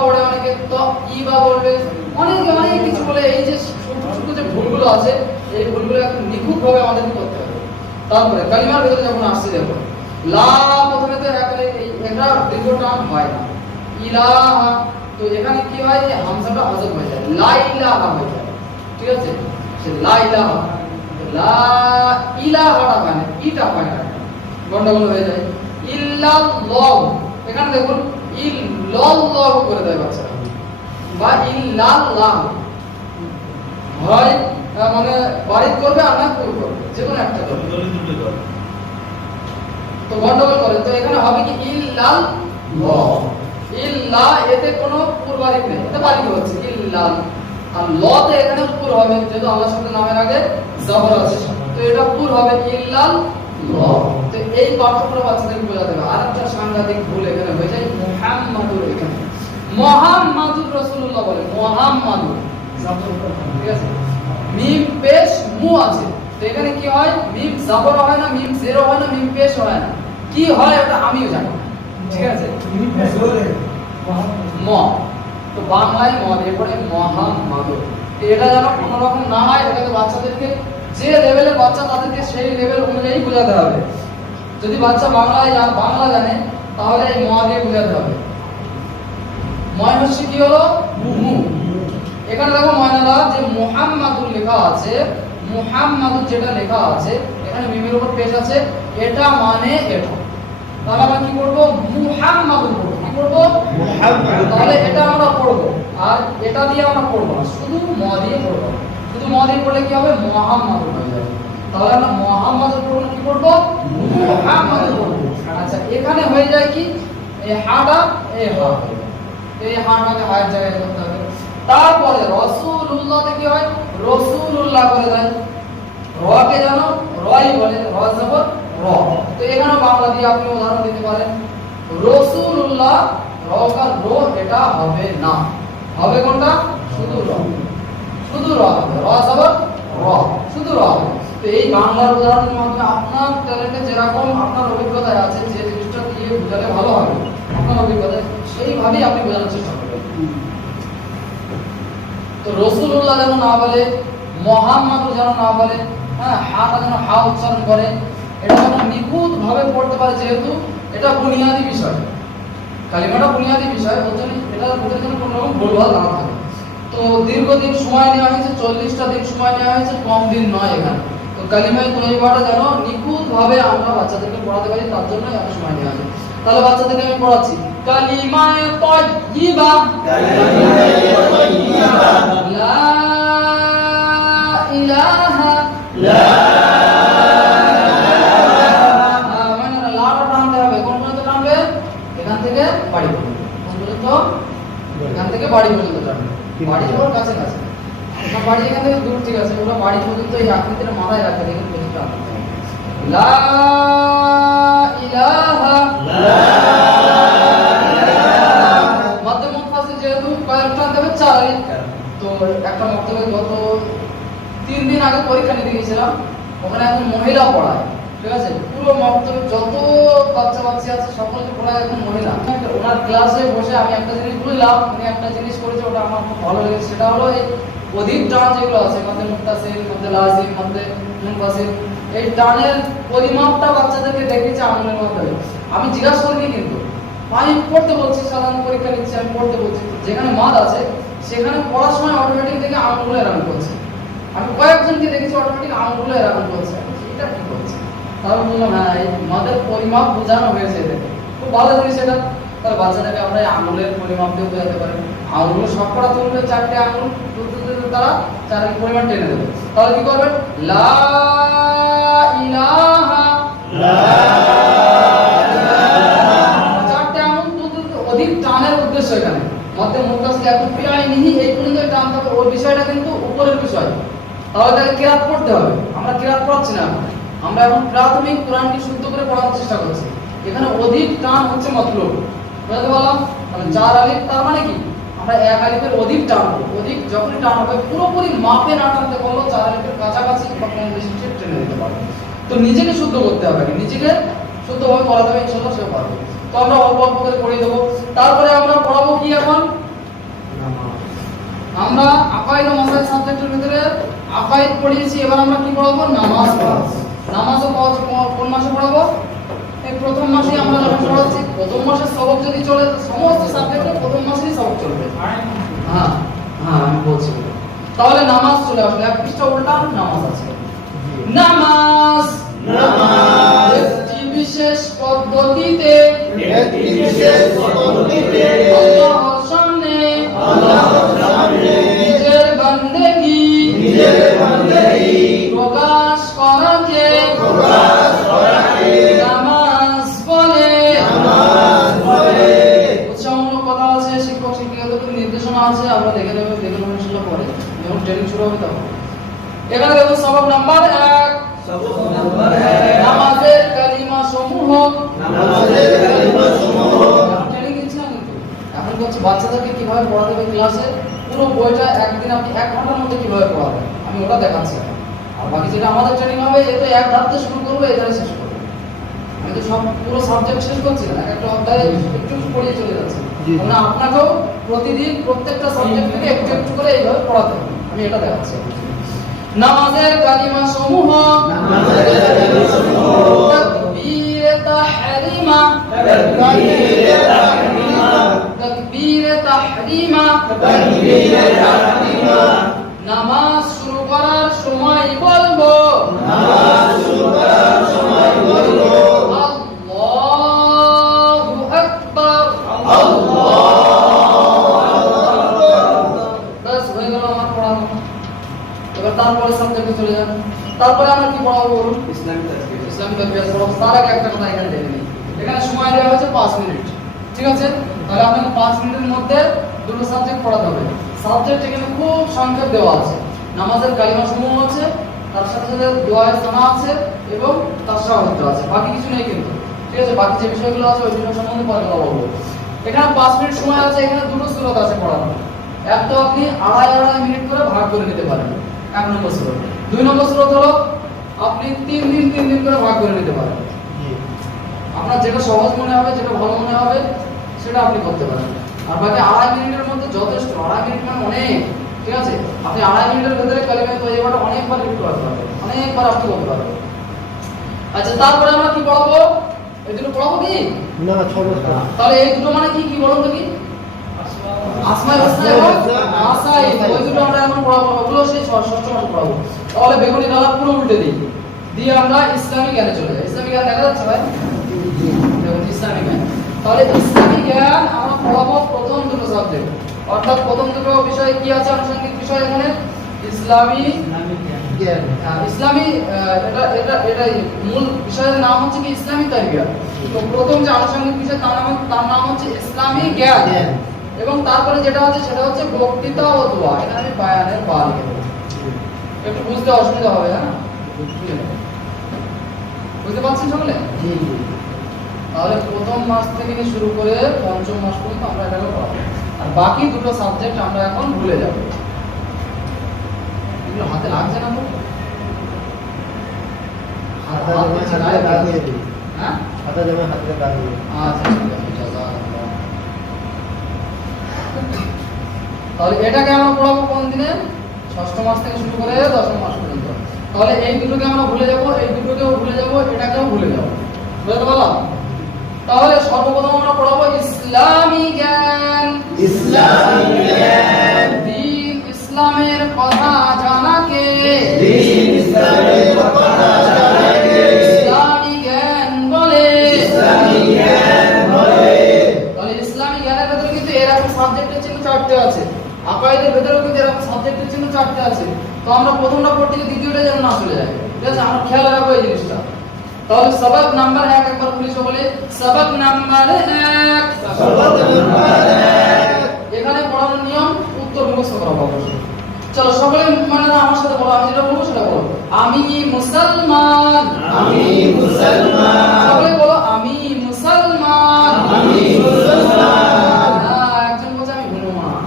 পড়ে অনেকে তো ইবা বলবে অনেকে অনেক কিছু বলে। এই যে ছোট ছোট যে ভুলগুলো আছে এই ভুলগুলো একদম নিখুঁত ভাবে আমাদের করতে হবে। তারপরে কালিমার ভিতরে যখন আসছে দেখো লা প্রথমে তো একটা দীর্ঘ টান হয় না ইলাহা, তো এখানে কি হয় যে হামজাটা হযফ হয়ে যায় লা ইলাহা হয়ে যায়। ঠিক আছে সে লা ইলাহা মানে ইটা হয় না, গন্ডগোল হয়ে যায়। ইল্লাল্লাহ এখানে দেখুন ইল্লাল্লাহ করে দেয় বাচ্চারা বা ইল্লাল্লাহ হয় মানে বাড়িত করবে আর না পুর করবে যে কোনো একটা করবে তো গন্ডগোল করে। তো এখানে হবে কি ইল্লাল্লাহ ইল্লা এতে কোনো পুর বাড়িত নেই, এটা বাড়িত হচ্ছে ইল্লাল। আর লতে এখানে পুর হবে যেহেতু আল্লাহর সাথে নামের আগে জবর আছে তো এটা পুর হবে ইল্লাল্লাহ। তো এই পার্থক্য বাচ্চাদের বোঝাতে হবে। আরেকটা সাংঘাতিক ভুল এখানে হয়ে যায় মুহাম্মাদুর, এখানে মুহাম্মাদুর রাসূলুল্লাহ বলে মুহাম্মাদুর, ঠিক আছে মিম পেশ মু আছে। তো এখানে কি হয় মিম জবর হয় না, মিম জেরো হয় না, মিম পেশ হয় না, কি হয় এটা আমিও জানি না। ঠিক আছে ম তো বাংলায় ম দিয়ে পড়ে মুহাম্মাদুর। এটা যেন কোনো রকম না হয়, এটাকে বাচ্চাদেরকে যে লেভেলের বাচ্চা তাদেরকে সেই লেভেল অনুযায়ী বোঝাতে হবে। যদি বাচ্চা বাংলা জানে তাহলে এই ম দিয়ে বোঝাতে হবে। ময়নসি কি হলো মু। এখানে দেখো ময়নারা যে মুহাম্মাদুর লেখা আছে, মুহাম্মাদুর যেটা লেখা আছে এখানে মিমের উপর পেশ আছে, এটা মানে এটা। তাহলে আমরা কি করব মুহাম্মাদুর পড়ব। কি করব মুহাম্মাদ। তাহলে এটা আমরা পড়ব আর এটা দিয়ে আমরা পড়ব না, শুধু ম দিয়ে পড়ব। শুধু ম দিয়ে পড়লে কি হবে মুহাম্মাদুর হয়ে যাবে। তাহলে আমরা মুহাম্মাদুর পড়ব কি করব মুহাম্মাদুর পড়ব। আচ্ছা এখানে হয়ে যায় কি এই হাটা এই হা, এই হাটাকে হায়ের জায়গায় করতে হবে। তারপরে রাসূলুল্লাহ তে কি হয় রাসূলুল্লাহ করে দেয়। র কে জানো রই বলে, র জবর র। তো এখানে বাংলা দিয়ে আপনি উদাহরণ দিতে পারেন রাসূলুল্লাহ র কা র এটা হবে না, হবে কোনটা শুধু র, শুধু র হবে, র জবর র, শুধু র হবে। তো এই বাংলার উদাহরণের মাধ্যমে আপনার ট্যালেন্টে যেরকম আপনার অভিজ্ঞতায় আছে যে জিনিসটা দিয়ে বোঝালে ভালো হবে আপনার অভিজ্ঞতায় সেইভাবেই আপনি বোঝানোর চেষ্টা করবেন। তো রাসূলুল্লাহ যেন না বলে, মুহাম্মাদুর যেন না বলে, হ্যাঁ হাটা যেন হা উচ্চারণ করে, এটা যেন নিখুঁত ভাবে পড়তে পারে। যেহেতু এটা বুনিয়াদি বিষয়, কালিমাটা বুনিয়াদি বিষয়, ওর জন্য এটা বোঝার জন্য কোনো রকম ভুলভাল না থাকে। তো দীর্ঘদিন সময় নেওয়া হয়েছে, 40টা দিন সময় নেওয়া হয়েছে, কম দিন নয় এখানে। তো কালিমায়ে তয়্যিবাটা যেন নিখুঁত ভাবে আমরা বাচ্চাদেরকে পড়াতে পারি তার জন্য এত সময় নেওয়া হয়েছে। তাহলে বাচ্চাদেরকে আমি পড়াচ্ছি কালিমায়ে তয়্যিবা লা ইলাহা মানে লাটা টানতে হবে। কোন পর্যন্ত টানবে? এখান থেকে বাড়ি পর্যন্ত। কোন পর্যন্ত? এখান থেকে বাড়ি পর্যন্ত টানবে। বাড়ি ওর কাছে কাছে, ওটা বাড়ি এখান থেকে দূর, ঠিক আছে ওটা বাড়ি পর্যন্ত এই আকৃতিটা মাথায় রাখতে হবে। এখান পর্যন্ত টানতে হবে। লা ইলাহা মধ্যে মুনফাসিল যেহেতু কয়েকটা দেবে 4 তো একটা মক্তবে গত 3 দিন আগে পরীক্ষা নিতে গিয়েছিলাম, ওখানে এখন মহিলা পড়ায়। ঠিক আছে পুরো মক্তবে যত বাচ্চা আছে সকলকে পড়ায় এখন মহিলা। ওনার ক্লাসে বসে আমি একটা জিনিস বুঝলাম, উনি একটা জিনিস করেছে ওটা আমার খুব ভালো লেগেছে। সেটা হলো এই অধিক টান যেগুলো আছে মধ্যে মুত্তাসিল, মধ্যে লাজিম, মধ্যে মুনফাসিল, এই টানের পরিমাপটা বাচ্চাদেরকে দেখিয়েছে আঙুলের মাধ্যমে। আমি জিজ্ঞাসা করিনি কিন্তু আমি পড়তে বলছি, সাধারণ পরীক্ষা নিচ্ছি আমি পড়তে বলছি, যেখানে মাদ আছে সেখানে পড়ার সময় অটোমেটিক দেখে আঙুলগুলো এরকম করছে। আমি কয়েকজনকে দেখেছি অটোমেটিক আঙুলগুলো এরকম করছে, এটা কি করছে? তারপর বললাম হ্যাঁ এই মদের পরিমাপ বোঝানো হয়েছে এটাকে, খুব ভালো জিনিস এটা। তাহলে বাচ্চাটাকে আমরা এই আঙুলের পরিমাপ দিয়ে বোঝাতে পারি। আঙুলগুলো সব করা তুলবে, 4টে আঙুল তুলতে তুলতে তারা 4 পরিমাণ টেনে দেবে। তাহলে কি করবেন? লা ইলাহা, লা ইলাহা। 4টে আঙুল তুলতে তুলতে অধিক টানের উদ্দেশ্য এখানে মধ্যে মুত্তাসিল এত প্রায়নিহি এই পর্যন্ত টান থাকবে, ওই বিষয়টা কিন্তু উপরের বিষয়। তাহলে তাকে কিরাত পড়তে হবে। আমরা কিরাত পড়াচ্ছি না এখন, আমরা এখন প্রাথমিক কোরআনকে শুদ্ধ করে পড়ানোর চেষ্টা করছি। এখানে অধিক টান হচ্ছে মতলব, বুঝতে পারলাম? তাহলে 4 আলিফ তার মানে কি আমরা 1 আলিফের অধিক টানবো। অধিক যখনই টান হবে পুরোপুরি মাপে না টানতে পারলো 4 আলিফের কাছাকাছি বা কম বেশি টেনে দিতে পারবে। তো নিজেকে শুদ্ধ করতে হবে, নিজেকে শুদ্ধভাবে পড়াতে হবে, ইনশাআল্লাহ সে পারবে। তো আমরা অল্প অল্প করে পড়িয়ে দেবো। তারপরে আমরা পড়াবো কি এখন? আমরা আকাইদ ও মাসাইল সাবজেক্টের ভিতরে আকাইদ পড়িয়েছি, এবার আমরা কি পড়াবো? নামাজ পড়াবো। নামাজও কোন মাসে পড়াবো? এই প্রথম মাসে আমরা যখন পড়াচ্ছি, প্রথম মাসের সবক যদি চলে তো সমস্ত সাবজেক্টে প্রথম মাসেই সবক চলবে। হ্যাঁ হ্যাঁ আমি বলছি। তাহলে নামাজ চলে আসলে এক পৃষ্ঠা উল্টা নামাজ আছে। নামাজ নামাজ একটি বিশেষ পদ্ধতিতে আল্লাহর সামনে নিজের বান্দেগি প্রকাশ করাকে নামাজ বলে। উৎসাহমূলক কথা আছে, শিক্ষক শিক্ষিকাদের নির্দেশনা আছে, আমরা দেখে নেব ইনশাআল্লাহ পরে যখন ট্রেনিং শুরু হবে তখন। এখানে দেখুন সবক নাম্বার 1, নামাজের কালিমা সমূহ। ট্রেনিং দিচ্ছি না কিন্তু, এখন হচ্ছে বাচ্চাদেরকে কিভাবে পড়াতে হবে ক্লাসে, পুরো বইটা একদিন আপনি 1 ঘন্টার মধ্যে কিভাবে পড়াবেন আমি ওটা দেখাচ্ছি। আর বাকি যেটা আমাদের ট্রেনিং হবে এ তো এক ধাপে শুরু করবো, এধারে শেষ করবো। আমি তো সব পুরো সাবজেক্ট শেষ করছি না, একটা অধ্যায়ে একটু পড়িয়ে চলে যাচ্ছে। মানে আপনাকেও প্রতিদিন প্রত্যেকটা সাবজেক্ট থেকে একটু একটু করে এইভাবে পড়াতে হবে, আমি এটা দেখাচ্ছি। নামাজের কালিমা সমূহ। তাকবীর তাহরিমা, তাকবীর তাহরিমা। নামাজ শুরু করার সময় বলবো আল্লাহু আকবার। বাস হয়ে গেল আমার পড়ানো। এবার তারপরে সাবজেক্টে চলে যান। তারপরে আমরা কি পড়াবো বলুন? ইসলামিক তাকবীর পড়াবো। তার আগে একটা কথা এখানে দেখে নিই, এখানে সময় দেওয়া হয়েছে 5 মিনিট, ঠিক আছে? তাহলে আপনাকে 5 মিনিটের মধ্যে দুটো সাবজেক্ট পড়াতে হবে। সাবজেক্ট এখানে খুব সংক্ষেপ দেওয়া আছে, নামাজের কালিমা সমূহ আছে, তার সাথে সাথে দোয়া সানা আছে এবং তাশাহুদ আছে, বাকি কিছু নেই কিন্তু, ঠিক আছে? বাকি যে বিষয়গুলো আছে ওই বিষয় সম্বন্ধে পরে কথা বলবো। এখানে 5 মিনিট সময় আছে, এখানে দুটো সূরা আছে পড়ানো। এক তো আপনি আড়াই মিনিট করে ভাগ করে নিতে পারেন, 1 নম্বর সূরা। 2 নম্বর সূরা হলো আপনি 3 দিন করে ভাগ করে নিতে পারেন। আপনার যেটা সহজ মনে হবে, যেটা ভালো মনে হবে সেটা আপনি করতে পারেন। আর বাকি 2.5 মিনিটের মধ্যে যথেষ্ট। 2.5 মিনিট মানে অনেক, ঠিক আছে? আপনি 2.5 মিনিটের ভিতরে কালিমা তৈয়বাটা অনেকবার রিপিট করতে পারবেন, অনেকবার আপনি বলতে পারবেন। আচ্ছা তারপরে আমরা কি পড়াবো? এই দুটো পড়াবো কি না? তাহলে এই দুটো মানে কি কি বলুন তো? কি আসমায়ে হুসনা এবং মাসাইল, ওই দুটো আমরা এখন পড়াবো। ওগুলো সেই ষষ্ঠ মাসে পড়াবো। তাহলে বেগুনি কালার পুরো উল্টে দিই, দিয়ে আমরা ইসলামিক জ্ঞানে চলে যাই। ইসলামিক জ্ঞান দেখা যাচ্ছে ভাই? দেখুন ইসলামিক জ্ঞান। তাহলে ইসলামিক জ্ঞান আমরা পড়াবো প্রথম দুটো সাবজেক্ট, অর্থাৎ প্রথম দুটো বিষয় কি আছে? আনুষঙ্গিক বিষয় এখানে ইসলামী জ্ঞান। ইসলামী এটা মূল বিষয়ের নাম হচ্ছে কি? ইসলামী তারবিয়া। তো প্রথম যে আনুষঙ্গিক বিষয় তার নাম হচ্ছে ইসলামী জ্ঞান। এবং তারপরে যেটা আছে সেটা হচ্ছে বক্তৃতা ও দোয়া। এখানে আমি বায়ানের বা লিখে দেবো, একটু বুঝতে অসুবিধা হবে। হ্যাঁ বুঝতে পারছেন সকলে? তাহলে প্রথম মাস থেকে শুরু করে পঞ্চম মাস পর্যন্ত আমরা এটাকে পড়াবো। আর বাকি দুটো সাবজেক্ট আমরা এখন ভুলে যাব। এগুলো হাতে লাগছে না তো? তাহলে এটাকে আমরা পড়াবো কোন দিনে? ষষ্ঠ মাস থেকে শুরু করে 10ম মাস পর্যন্ত। তাহলে এই দুটোকে আমরা ভুলে যাব, এই দুটোকেও ভুলে যাব, এটাকেও ভুলে যাব। বুঝতে পারলাম? তাহলে সর্বপ্রথম আমরা পড়াবো ইসলামী জ্ঞান। ইসলামের কথা জানাকে দিন ইসলামের কথা জানাকে ইসলামী জ্ঞান বলে ইসলামী জ্ঞান বলে তাহলে ইসলামী জ্ঞানের ভেতরে কিন্তু এরকম সাবজেক্টের চিহ্ন চারটে আছে আকাইদের ভেতরেও কিন্তু এরকম সাবজেক্টের চিহ্ন চারটে আছে তো আমরা প্রথমটা পড়তে গিয়ে দ্বিতীয়টা যেন না চলে যায় ঠিক আছে আমরা খেয়াল রাখবো এই জিনিসটা তাহলে সবক নাম্বার 1 একবার পুলিশ বলে সবক নাম্বার 1 সবক নাম্বার 1 এখানে পড়ানোর নিয়ম উত্তর মুখস্থ করা অবশ্যই চলো সকলে মানে আমার সাথে বলো আমি যেটা বলবো সেটা বলো আমি মুসলমান আমি মুসলমান সকলে বলো আমি মুসলমান আমি মুসলমান একজন বলছে আমি হনুমান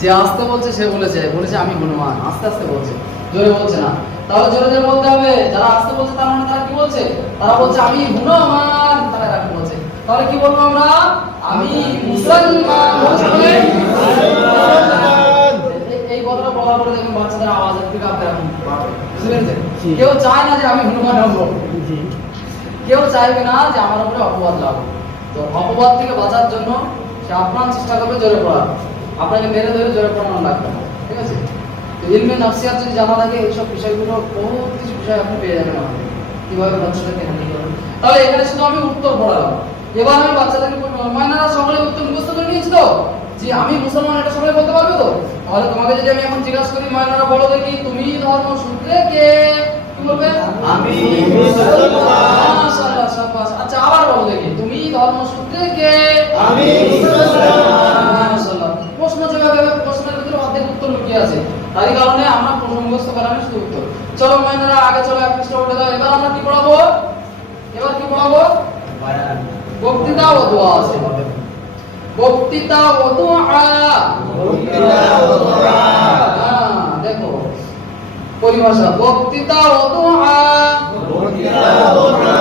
যে আস্তে বলছে সে বলেছে আমি হনুমান আস্তে আস্তে বলছে জোরে বলছে না তাহলে জোরে জোরে বলতে হবে যারা আস্তে বলছে তার মানে তারা কি বলছে তারা বলছে আমি হনুমান তারা এরকম বলছে তাহলে কি বলবো আমরা আমি মুসলমান বলছি এই কথাটা বলার পরে দেখুন বাচ্চাদের আওয়াজ একটু কাঁপতে এখন বাড়বে বুঝতে পেরেছেন কেউ চায় না যে আমি হনুমান হব কেউ চাইবে না যে আমার উপরে অপবাদ লাগুক তো অপবাদ থেকে বাঁচার জন্য সে আপ্রাণ চেষ্টা করবে জোরে পড়ার আপনাকে মেরে ধরে জোরে পড়ানো লাগবে না ঠিক আছে তো ইলমে নাফসিয়াত যদি জানা থাকে এইসব বিষয়গুলো বহুত কিছু বিষয় আপনি পেয়ে যাবেন আমাদের কিভাবে বাচ্চাদেরকে হ্যান্ডেল করবেন তাহলে এখানে শুধু আমি উত্তর পড়ালাম এবার আমি বাচ্চাদেরকে বলবো মাইনারা সকলে উত্তর মুখস্থ করে নিয়েছি তো যে আমি মুসলমান এটা সবাই বলতে পারবে তো তাহলে তোমাকে যদি আমি এখন জিজ্ঞাসা করি মাইনারা বলো দেখি তুমি ধর্ম সূত্রে কে কি বলবে আমি মুসলমান মাশাআল্লাহ শাবাশ আচ্ছা আবার বলো দেখি তুমি ধর্ম সূত্রে কে আমি মুসলমান মাশাআল্লাহ প্রশ্ন যেভাবে প্রশ্নের ভিতরে অর্ধেক উত্তর লুকিয়ে আছে তাই কারণে আমরা প্রশ্ন মুখস্থ করানো শুধু উত্তর চলো মাইনারা আগে চলো এক পৃষ্ঠা উঠে দাও এবার আমরা কি পড়াবো বায়ান বক্তৃতা ও দোয়া আছে বক্তৃতা ও দোয়া বক্তৃতা ও দোয়া দেখো পরিভাষা বক্তৃতা ও দোয়া বক্তৃতা ও দোয়া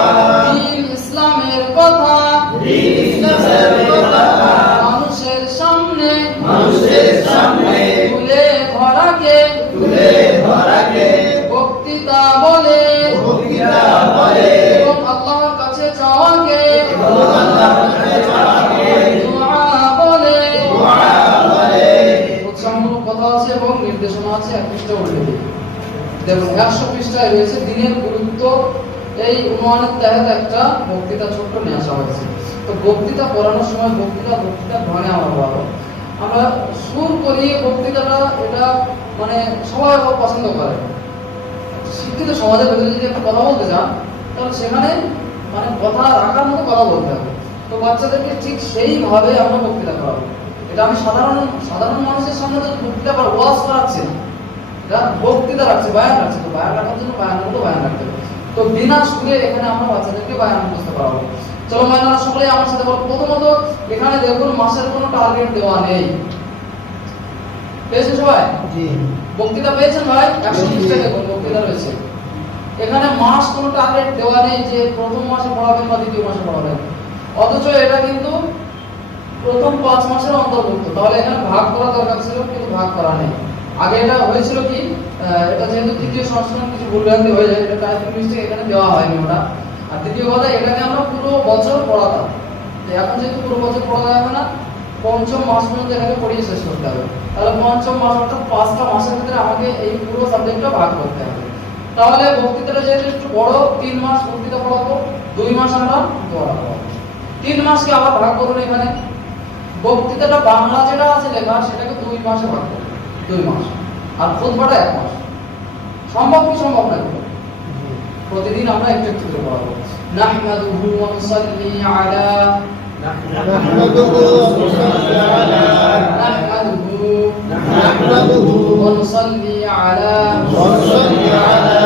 দ্বীন ইসলামের কথা দ্বীন ইসলামের কথা মানুষের সামনে তুলে ধরাকে বক্তৃতা বলে এবং আল্লাহর কাছে চাওয়াকে দোয়া বলে উৎসাহমূলক কথা আছে এবং নির্দেশনা আছে এক পৃষ্ঠা উল্টে দিই দেখুন 100 পৃষ্ঠায় রয়েছে দিনের গুরুত্ব এই উন্নয়নের তহত একটা বক্তৃতা ছোট্ট নিয়ে আসা হয়েছে তো বক্তৃতা পড়ানোর সময় বক্তৃতা ধরনে আমরা পড়াবো আমরা সুর করিয়ে বক্তৃতাটা এটা মানে সবাই পছন্দ করে শিক্ষিত সমাজের ভেতরে যদি একটা কথা বলতে চান তাহলে সেখানে মানে কথা রাখার মতো কথা বলতে হবে তো বাচ্চাদেরকে ঠিক সেইভাবে আমরা বক্তৃতা করাবো এটা আমি সাধারণ মানুষের সামনে তো বক্তৃতা করা ওয়াজ করাচ্ছি না এটা বক্তৃতা রাখছে বয়ান রাখছে তো বয়ান রাখার জন্য বয়ানের মতো বয়ান রাখতে হবে তো বিনা সুরে এখানে আমরা বাচ্চাদেরকে বয়ান মুখস্থ করাবো চলো মাইনারা সকলে আমার সাথে বলো প্রথমত এখানে দেখুন মাসের কোনো টার্গেট দেওয়া নেই পেয়েছেন সবাই জি বক্তৃতা পেয়েছেন ভাই 100 পৃষ্ঠা দেখুন বক্তৃতা রয়েছে এখানে মাস কোনো টার্গেট দেওয়া নেই যে প্রথম মাসে পড়াবেন বা দ্বিতীয় মাসে পড়াবেন অথচ এটা কিন্তু প্রথম 5 মাসের অন্তর্ভুক্ত তাহলে এখানে ভাগ করা দরকার ছিল কিন্তু ভাগ করা নেই আগে এটা হয়েছিল কি এটা যেহেতু তৃতীয় সংস্করণ কিছু ভুলভ্রান্তি হয়ে যায় এটা টাইপিং মিস্টেক এখানে দেওয়া হয়নি ওটা আর দ্বিতীয় কথা এটাকে আমরা পুরো বছর পড়াতাম এখন যেহেতু পুরো বছর পড়া যাবে না পঞ্চম মাস পর্যন্ত এটাকে পড়িয়ে শেষ করতে হবে তাহলে পঞ্চম মাস অর্থাৎ 5টা মাসের ভিতরে আমাকে এই পুরো সাবজেক্টটা ভাগ করতে হবে তাহলে বক্তৃতাটা যেহেতু একটু বড় 3 মাস বক্তৃতা পড়াবো 2 মাস আমরা দোয়া পড়াবো 3 মাসকে আবার ভাগ করুন এখানে বক্তৃতাটা বাংলা যেটা আছে লেখা সেটাকে 2 মাসে ভাগ করুন 2 মাস আর খুতবাটা 1 মাস সম্ভব কি সম্ভব না প্রতিদিন আমরা একটু একটু করে পড়াবো নাহমাদুহু ওয়া নুসাল্লি আলা نحمده ونصلي على نحمده ونصلي على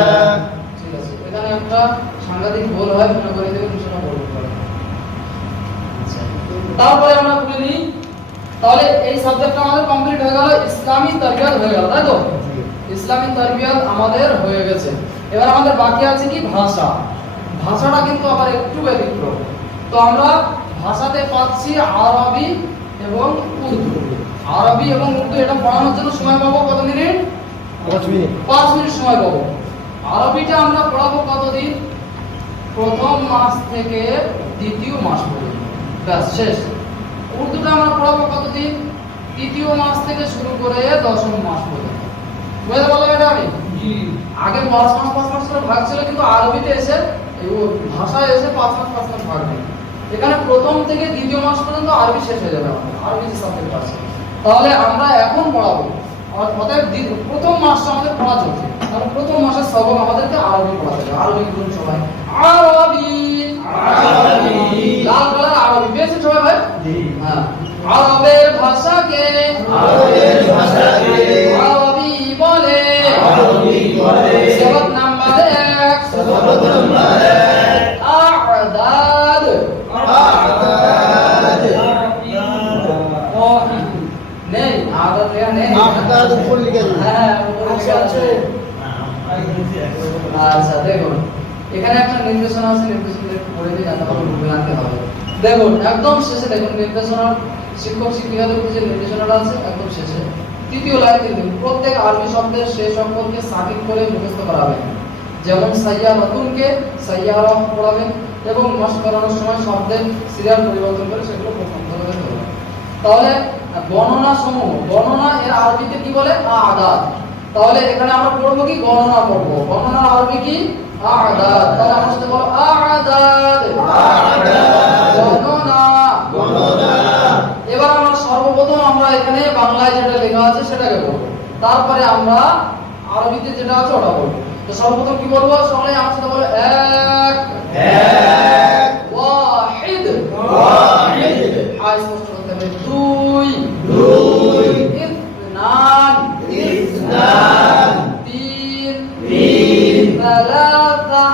ঠিক আছে এখানে একটা সাংঘাতিক ভুল হয় মনে করে দেবেন সেটা বলবো তারপরে আমরা বলে নিই তাহলে এই সাবজেক্টটা আমাদের কমপ্লিট হয়ে গেল ইসলামী তারবিয়াত হয়ে গেল তাই তো ইসলামী তারবিয়াত আমাদের হয়ে গেছে এবার আমাদের বাকি আছে কি ভাষা ভাষাটা কিন্তু আবার একটু ব্যতিক্রম তো আমরা ভাষাতে পাচ্ছি আরবি এবং উর্দু আরবি এবং উর্দু এটা পড়ানোর জন্য সময় পাবো কত মিনিট 5 মিনিট 5 মিনিট সময় পাবো আরবিটা আমরা পড়াবো কতদিন প্রথম মাস থেকে দ্বিতীয় মাস পর্যন্ত ব্যাস শেষ উর্দুটা আমরা পড়াবো কতদিন তৃতীয় মাস থেকে শুরু করে দশম মাস পর্যন্ত। বুঝতে পারলাম এটা আমি? আগে 5 মাস করে ভাগ ছিল, কিন্তু আরবিতে এসে এই ভাষায় এসে 5 মাস ভাগ নেই। এখানে প্রথম থেকে দ্বিতীয় মাস পর্যন্ত আরবি শেষ হয়ে যাবে আমাদের, আরবি যে সাবজেক্ট আছে। তাহলে আমরা এখন পড়াবো, অর্থাৎ প্রথম মাসটা আমাদের পড়া চলছে, তাহলে প্রথম মাসের সবক আমাদেরকে আরবি পড়াতে হবে। আরবি বলুন সবাই, আরবি। লাল কালার আরবি পেয়েছেন সবাই ভাই? হ্যাঁ। আরবের ভাষাকে আরবি বলে। সবক নাম্বার 1, আ'দাদ। নেই আ'দাদ নেই। আ'দাদ উপর লিখে দিন। হ্যাঁ, উপরে আছে। আচ্ছা দেখুন, এখানে একটা নির্দেশনা আছে, নির্দেশনা একটু পড়ে দিয়ে জানতে পারবো, ভুলে আনতে হবে। দেখুন একদম শেষে দেখুন নির্দেশনা, শিক্ষক শিক্ষিকাদের যে নির্দেশনাটা আছে একদম শেষে তৃতীয় লাইন থেকে প্রত্যেক আরবি শব্দের শেষ অক্ষরকে সঠিক করে মুখস্থ করাবেন। যেমন সাইয়ারাতুনকে সাইয়ারা পড়াবেন এবং মশক করানোর সময় শব্দের সিরিয়াল পরিবর্তন করে সেগুলো প্রথম থেকে ধরবেন। তাহলে গণনা সমূহ, গণনা এর আরবিতে কি বলে? আ'দাদ। তাহলে এখানে আমরা পড়বো কি? গণনা পড়বো। গণনার আরবি কি? আ'দাদ। তাহলে আমার সাথে বলো আ'দাদ। গণনা। এবার আমরা সর্বপ্রথম আমরা এখানে বাংলায় যেটা লেখা আছে সেটাকে পড়বো, তারপরে আমরা আরবিতে যেটা আছে ওটা বলবো। তো সর্বপ্রথম কি বলবো? সবাই আমার সাথে বলো এক। ওয়াহিদ। স্পষ্ট করতে হবে। দুই। ইসনান। তিন। সালাসা।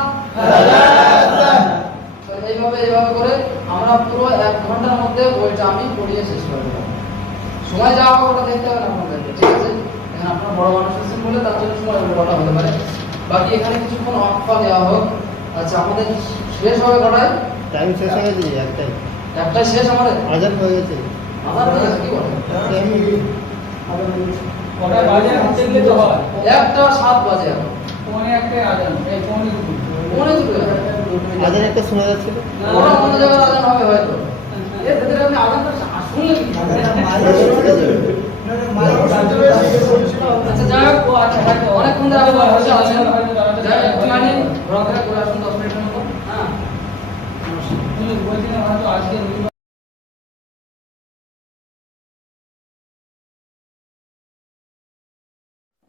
এইভাবে করে আমরা পুরো 1 ঘন্টার মধ্যে বইটা আমি পড়িয়ে শেষ করে দেবো। সময় যা হবে ওটা দেখতে হবে না আপনাদেরকে, ঠিক আছে? এখানে আপনার বড় মানুষ আছেন বলে তার জন্য সময় ওটা হতে পারে। বাকি এখানে কিছুক্ষণ অফা দেওয়া হোক। আচ্ছা, আমাদের শেষ হবে কটায়? টাইম শেষ হয়ে গেছে, একটাই শেষ আমাদের। আজান হয়ে গেছে। আজান হয়ে গেছে কি বলে? কটায় বাজে হচ্ছে গিয়ে তো হয় 1:07 বাজে এখন। পৌনে একটা আজান, এই পৌনে দুটো। পৌনে দুটো। আজান একটা শোনা যাচ্ছিল। ওরা অন্য জায়গায় আজান হবে হয়তো। এর ভেতরে আপনি আজানটা শুনলেন কি? আচ্ছা যাই হোক, আচ্ছা অনেকক্ষণ ধরে আপনারা বসে আছেন। যাই হোক একটুখানি ঘোরাফেরা করে আসুন 10 মিনিটের মতো। হ্যাঁ, তুমি বলছিলেন হয়তো আজকে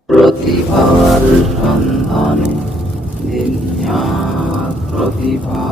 প্রতিভার সন্ধানে প্রতিভা